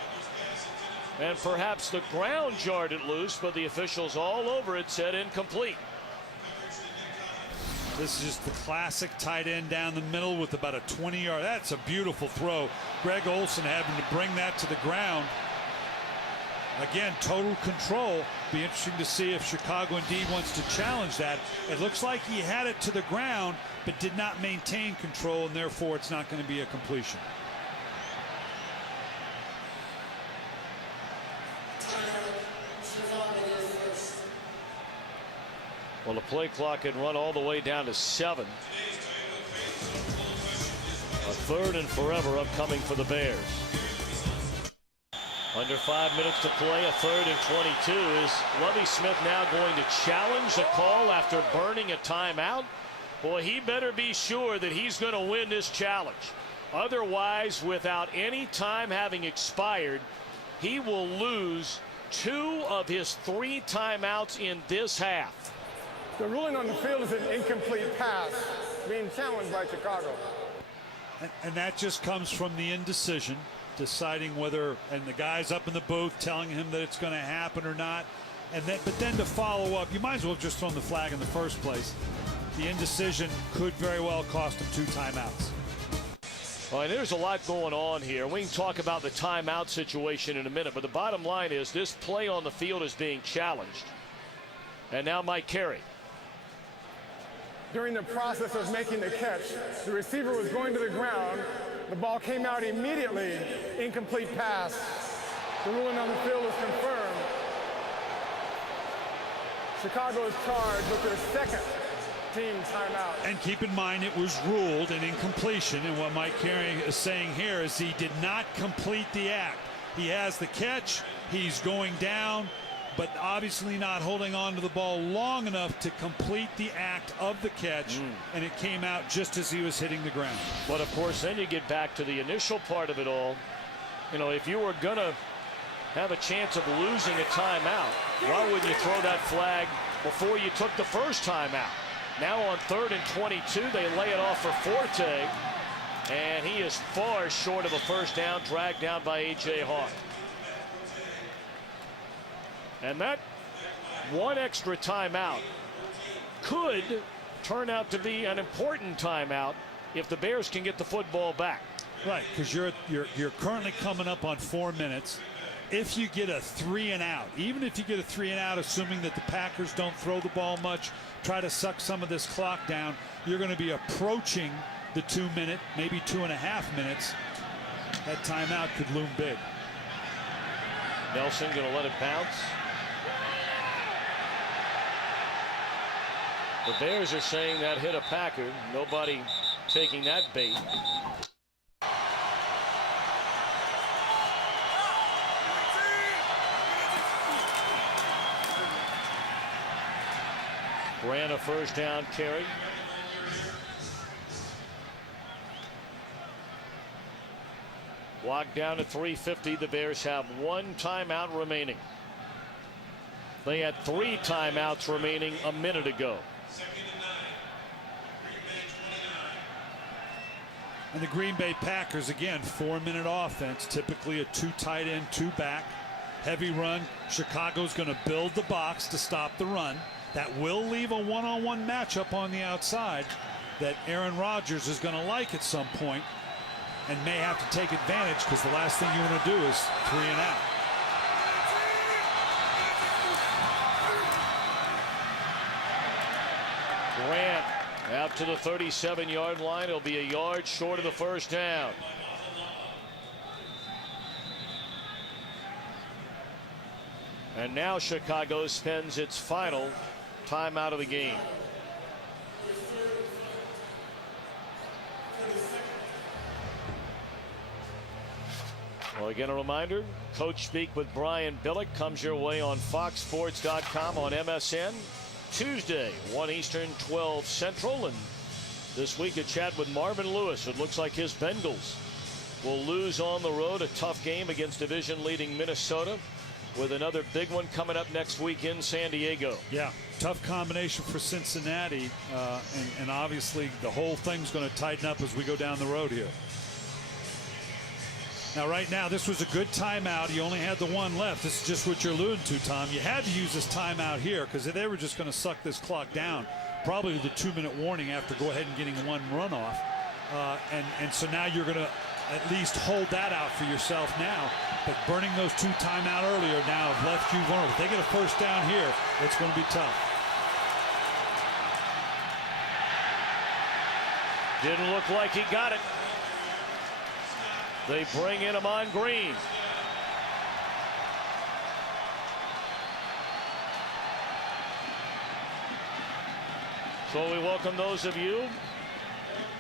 and perhaps the ground jarred it loose, but the officials all over it said incomplete. This is just the classic tight end down the middle with about a 20-yard. That's a beautiful throw. Greg Olsen having to bring that to the ground. Again, total control. Be interesting to see if Chicago indeed wants to challenge that. It looks like he had it to the ground, but did not maintain control, and therefore it's not going to be a completion. Well, the play clock had run all the way down to 7. A 3rd and forever upcoming for the Bears. Under 5 minutes to play, a 3rd and 22. Is Lovie Smith now going to challenge the call after burning a timeout? Boy, he better be sure that he's going to win this challenge. Otherwise, without any time having expired, he will lose 2 of his 3 timeouts in this half. The ruling on the field is an incomplete pass being challenged by Chicago. And that just comes from the indecision, deciding whether, and the guys up in the booth telling him that it's going to happen or not. And then, but then to follow up, you might as well have just thrown the flag in the first place. The indecision could very well cost him 2 timeouts. All right, there's a lot going on here. We can talk about the timeout situation in a minute, but the bottom line is this play on the field is being challenged. And now Mike Carey. During the process of making the catch, the receiver was going to the ground. The ball came out immediately. Incomplete pass. The ruling on the field is confirmed. Chicago is charged with their 2nd team timeout. And keep in mind it was ruled an incompletion, and what Mike Carey is saying here is he did not complete the act. He has the catch, he's going down, but obviously not holding on to the ball long enough to complete the act of the catch, and it came out just as he was hitting the ground. But of course, then you get back to the initial part of it all. You know, if you were going to have a chance of losing a timeout, why wouldn't you throw that flag before you took the first timeout? Now on 3rd and 22, they lay it off for Forte, and he is far short of a first down, dragged down by A.J. Hawk. And that 1 extra timeout could turn out to be an important timeout if the Bears can get the football back. Right, because you're currently coming up on 4 minutes. If you get a 3 and out, even if you get a 3 and out, assuming that the Packers don't throw the ball much, try to suck some of this clock down, you're going to be approaching the 2 minute, maybe 2.5 minutes. That timeout could loom big. Nelson going to let it bounce. The Bears are saying that hit a Packer. Nobody taking that bait. Grant a first down carry. Walk down to 3:50. The Bears have 1 timeout remaining. They had 3 timeouts remaining a minute ago. And the Green Bay Packers, again, 4-minute offense, typically a 2 tight end, 2 back, heavy run. Chicago's going to build the box to stop the run. That will leave a one-on-one matchup on the outside that Aaron Rodgers is going to like at some point and may have to take advantage, because the last thing you want to do is 3 and out. Grant out to the 37-yard line. He'll be a yard short of the first down. And now Chicago spends its final timeout of the game. Well, again, a reminder, Coach Speak with Brian Billick comes your way on FoxSports.com, on MSN, Tuesday, 1 Eastern, 12 Central. And this week a chat with Marvin Lewis. It looks like his Bengals will lose on the road, a tough game against division-leading Minnesota, with another big one coming up next week in San Diego. Yeah, tough combination for Cincinnati, and obviously the whole thing's going to tighten up as we go down the road here. Now, right now, this was a good timeout. You only had the 1 left. This is just what you're alluding to, Tom. You had to use this timeout here because they were just going to suck this clock down, probably with a 2-minute warning after go ahead and getting 1 runoff. And so now you're going to at least hold that out for yourself now. But burning those 2 timeout earlier now have left you vulnerable. If they get a first down here, it's going to be tough. Didn't look like he got it. They bring in Ahman Green. So we welcome those of you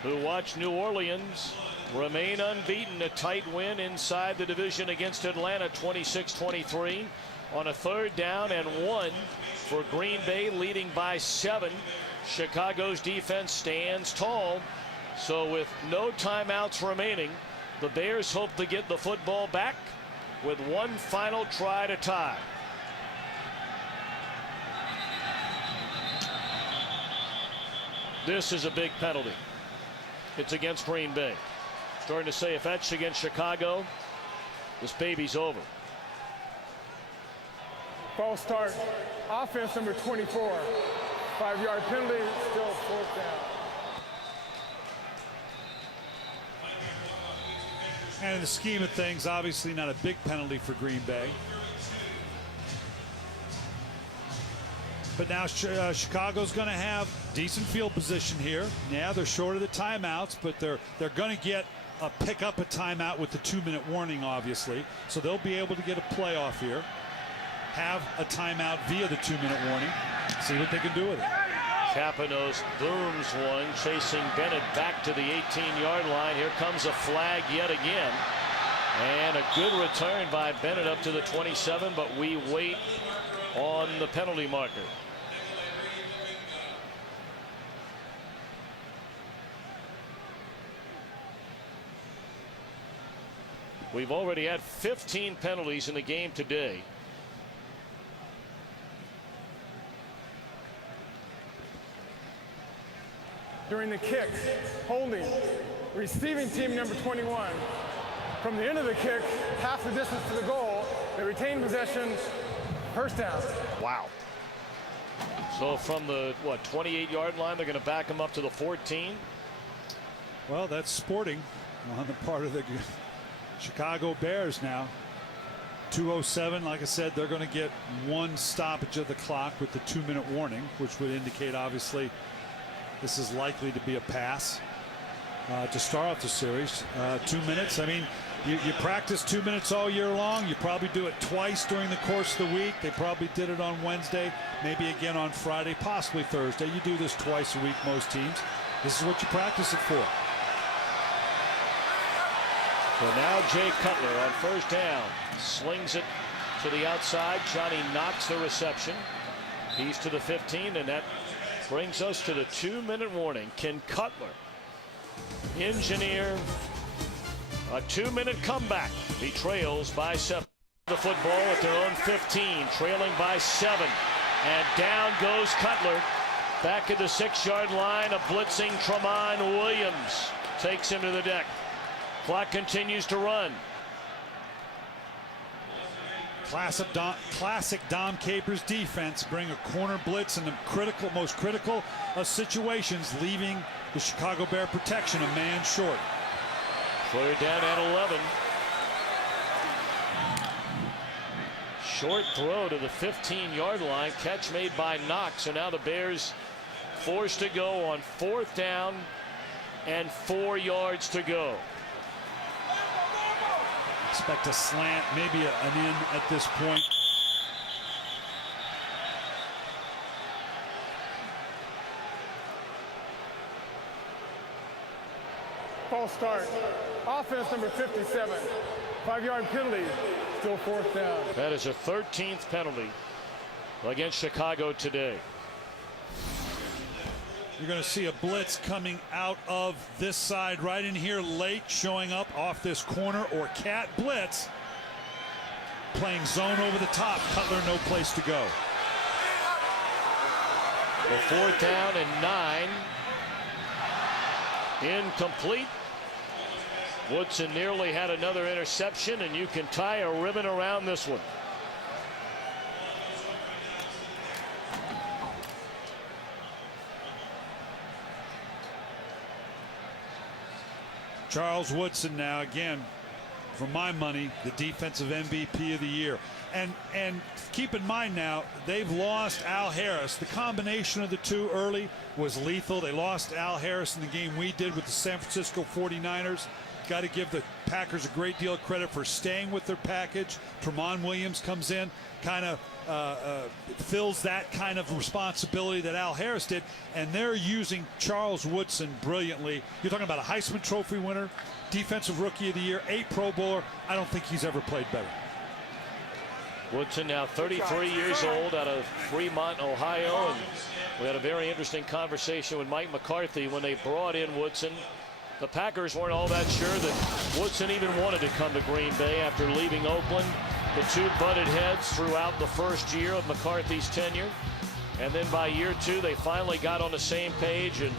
who watch New Orleans remain unbeaten. A tight win inside the division against Atlanta, 26-23 on a 3rd down and 1 for Green Bay, leading by 7. Chicago's defense stands tall. So with no timeouts remaining, the Bears hope to get the football back with 1 final try to tie. This is a big penalty. It's against Green Bay. Starting to say if that's against Chicago, this baby's over. False start. Offense number 24. 5-yard penalty, still 4th down. And in the scheme of things, obviously not a big penalty for Green Bay. But now Chicago's going to have decent field position here. Yeah, they're short of the timeouts, but they're going to get pick up a timeout with the 2-minute warning, obviously. So they'll be able to get a playoff here. Have a timeout via the 2-minute warning. See what they can do with it. Capanos booms one, chasing Bennett back to the 18-yard line. Here comes a flag yet again. And a good return by Bennett up to the 27, but we wait on the penalty marker. We've already had 15 penalties in the game today. During the kick, holding, receiving team number 21. From the end of the kick, half the distance to the goal, they retain possession, first down. Wow. So from the, 28-yard line, they're going to back them up to the 14. Well, that's sporting. on the part of the Chicago Bears now. 2:07, like I said, they're going to get one stoppage of the clock with the 2-minute warning, which would indicate obviously this is likely to be a pass to start off the series. 2 minutes. I mean, you practice 2 minutes all year long. You probably do it twice during the course of the week. They probably did it on Wednesday, maybe again on Friday, possibly Thursday. You do this twice a week, most teams. This is what you practice it for. So now Jay Cutler on first down slings it to the outside. Johnny Knox the reception. He's to the 15, and that brings us to the 2-minute warning. Can Cutler engineer a 2-minute comeback? He trails by 7. The football at their own 15, trailing by 7, and down goes Cutler back at the 6-yard line. A blitzing Tramon Williams takes him to the deck. Clock continues to run. Classic Dom Capers defense. Bring a corner blitz in the most critical of situations, leaving the Chicago Bear protection a man short. Third down at 11. Short throw to the 15-yard line. Catch made by Knox. And now the Bears forced to go on 4th down and 4 yards to go. Expect a slant, maybe an in at this point. False start. Offense number 57. 5-yard penalty. Still 4th down. That is a 13th penalty against Chicago today. You're going to see a blitz coming out of this side right in here late, showing up off this corner, or cat blitz. Playing zone over the top. Cutler no place to go. The 4th down and 9. Incomplete. Woodson nearly had another interception, and you can tie a ribbon around this one. Charles Woodson now, again, for my money, the defensive MVP of the year. And keep in mind now, they've lost Al Harris. The combination of the two early was lethal. They lost Al Harris in the game we did with the San Francisco 49ers. Got to give the Packers a great deal of credit for staying with their package. Tramon Williams comes in, kind of fills that kind of responsibility that Al Harris did, and they're using Charles Woodson brilliantly. You're talking about a Heisman Trophy winner, Defensive Rookie of the Year, 8 Pro Bowler. I don't think he's ever played better. Woodson now 33 years old, out of Fremont, Ohio, and we had a very interesting conversation with Mike McCarthy when they brought in Woodson. The Packers weren't all that sure that Woodson even wanted to come to Green Bay after leaving Oakland. The two butted heads throughout the first year of McCarthy's tenure. And then by year 2, they finally got on the same page. And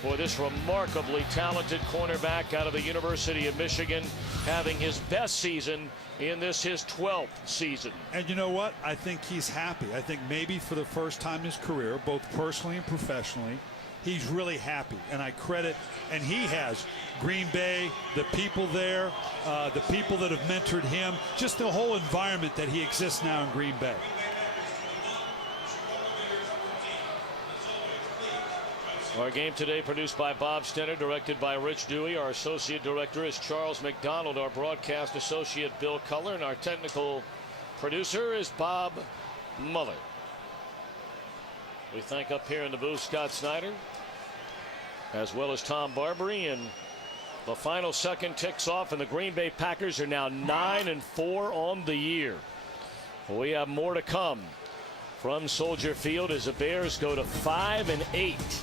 for this remarkably talented cornerback out of the University of Michigan, having his best season in this, his 12th season. And you know what? I think he's happy. I think maybe for the first time in his career, both personally and professionally, he's really happy, and I credit, and he has, Green Bay, the people there, the people that have mentored him, just the whole environment that he exists now in Green Bay. Our game today produced by Bob Stenner, directed by Rich Dewey. Our associate director is Charles McDonald. Our broadcast associate Bill Culler, and our technical producer is Bob Muller. We thank up here in the booth Scott Snyder, as well as Tom Barbary, and the final second ticks off, and the Green Bay Packers are now 9-4 on the year. We have more to come from Soldier Field as the Bears go to 5-8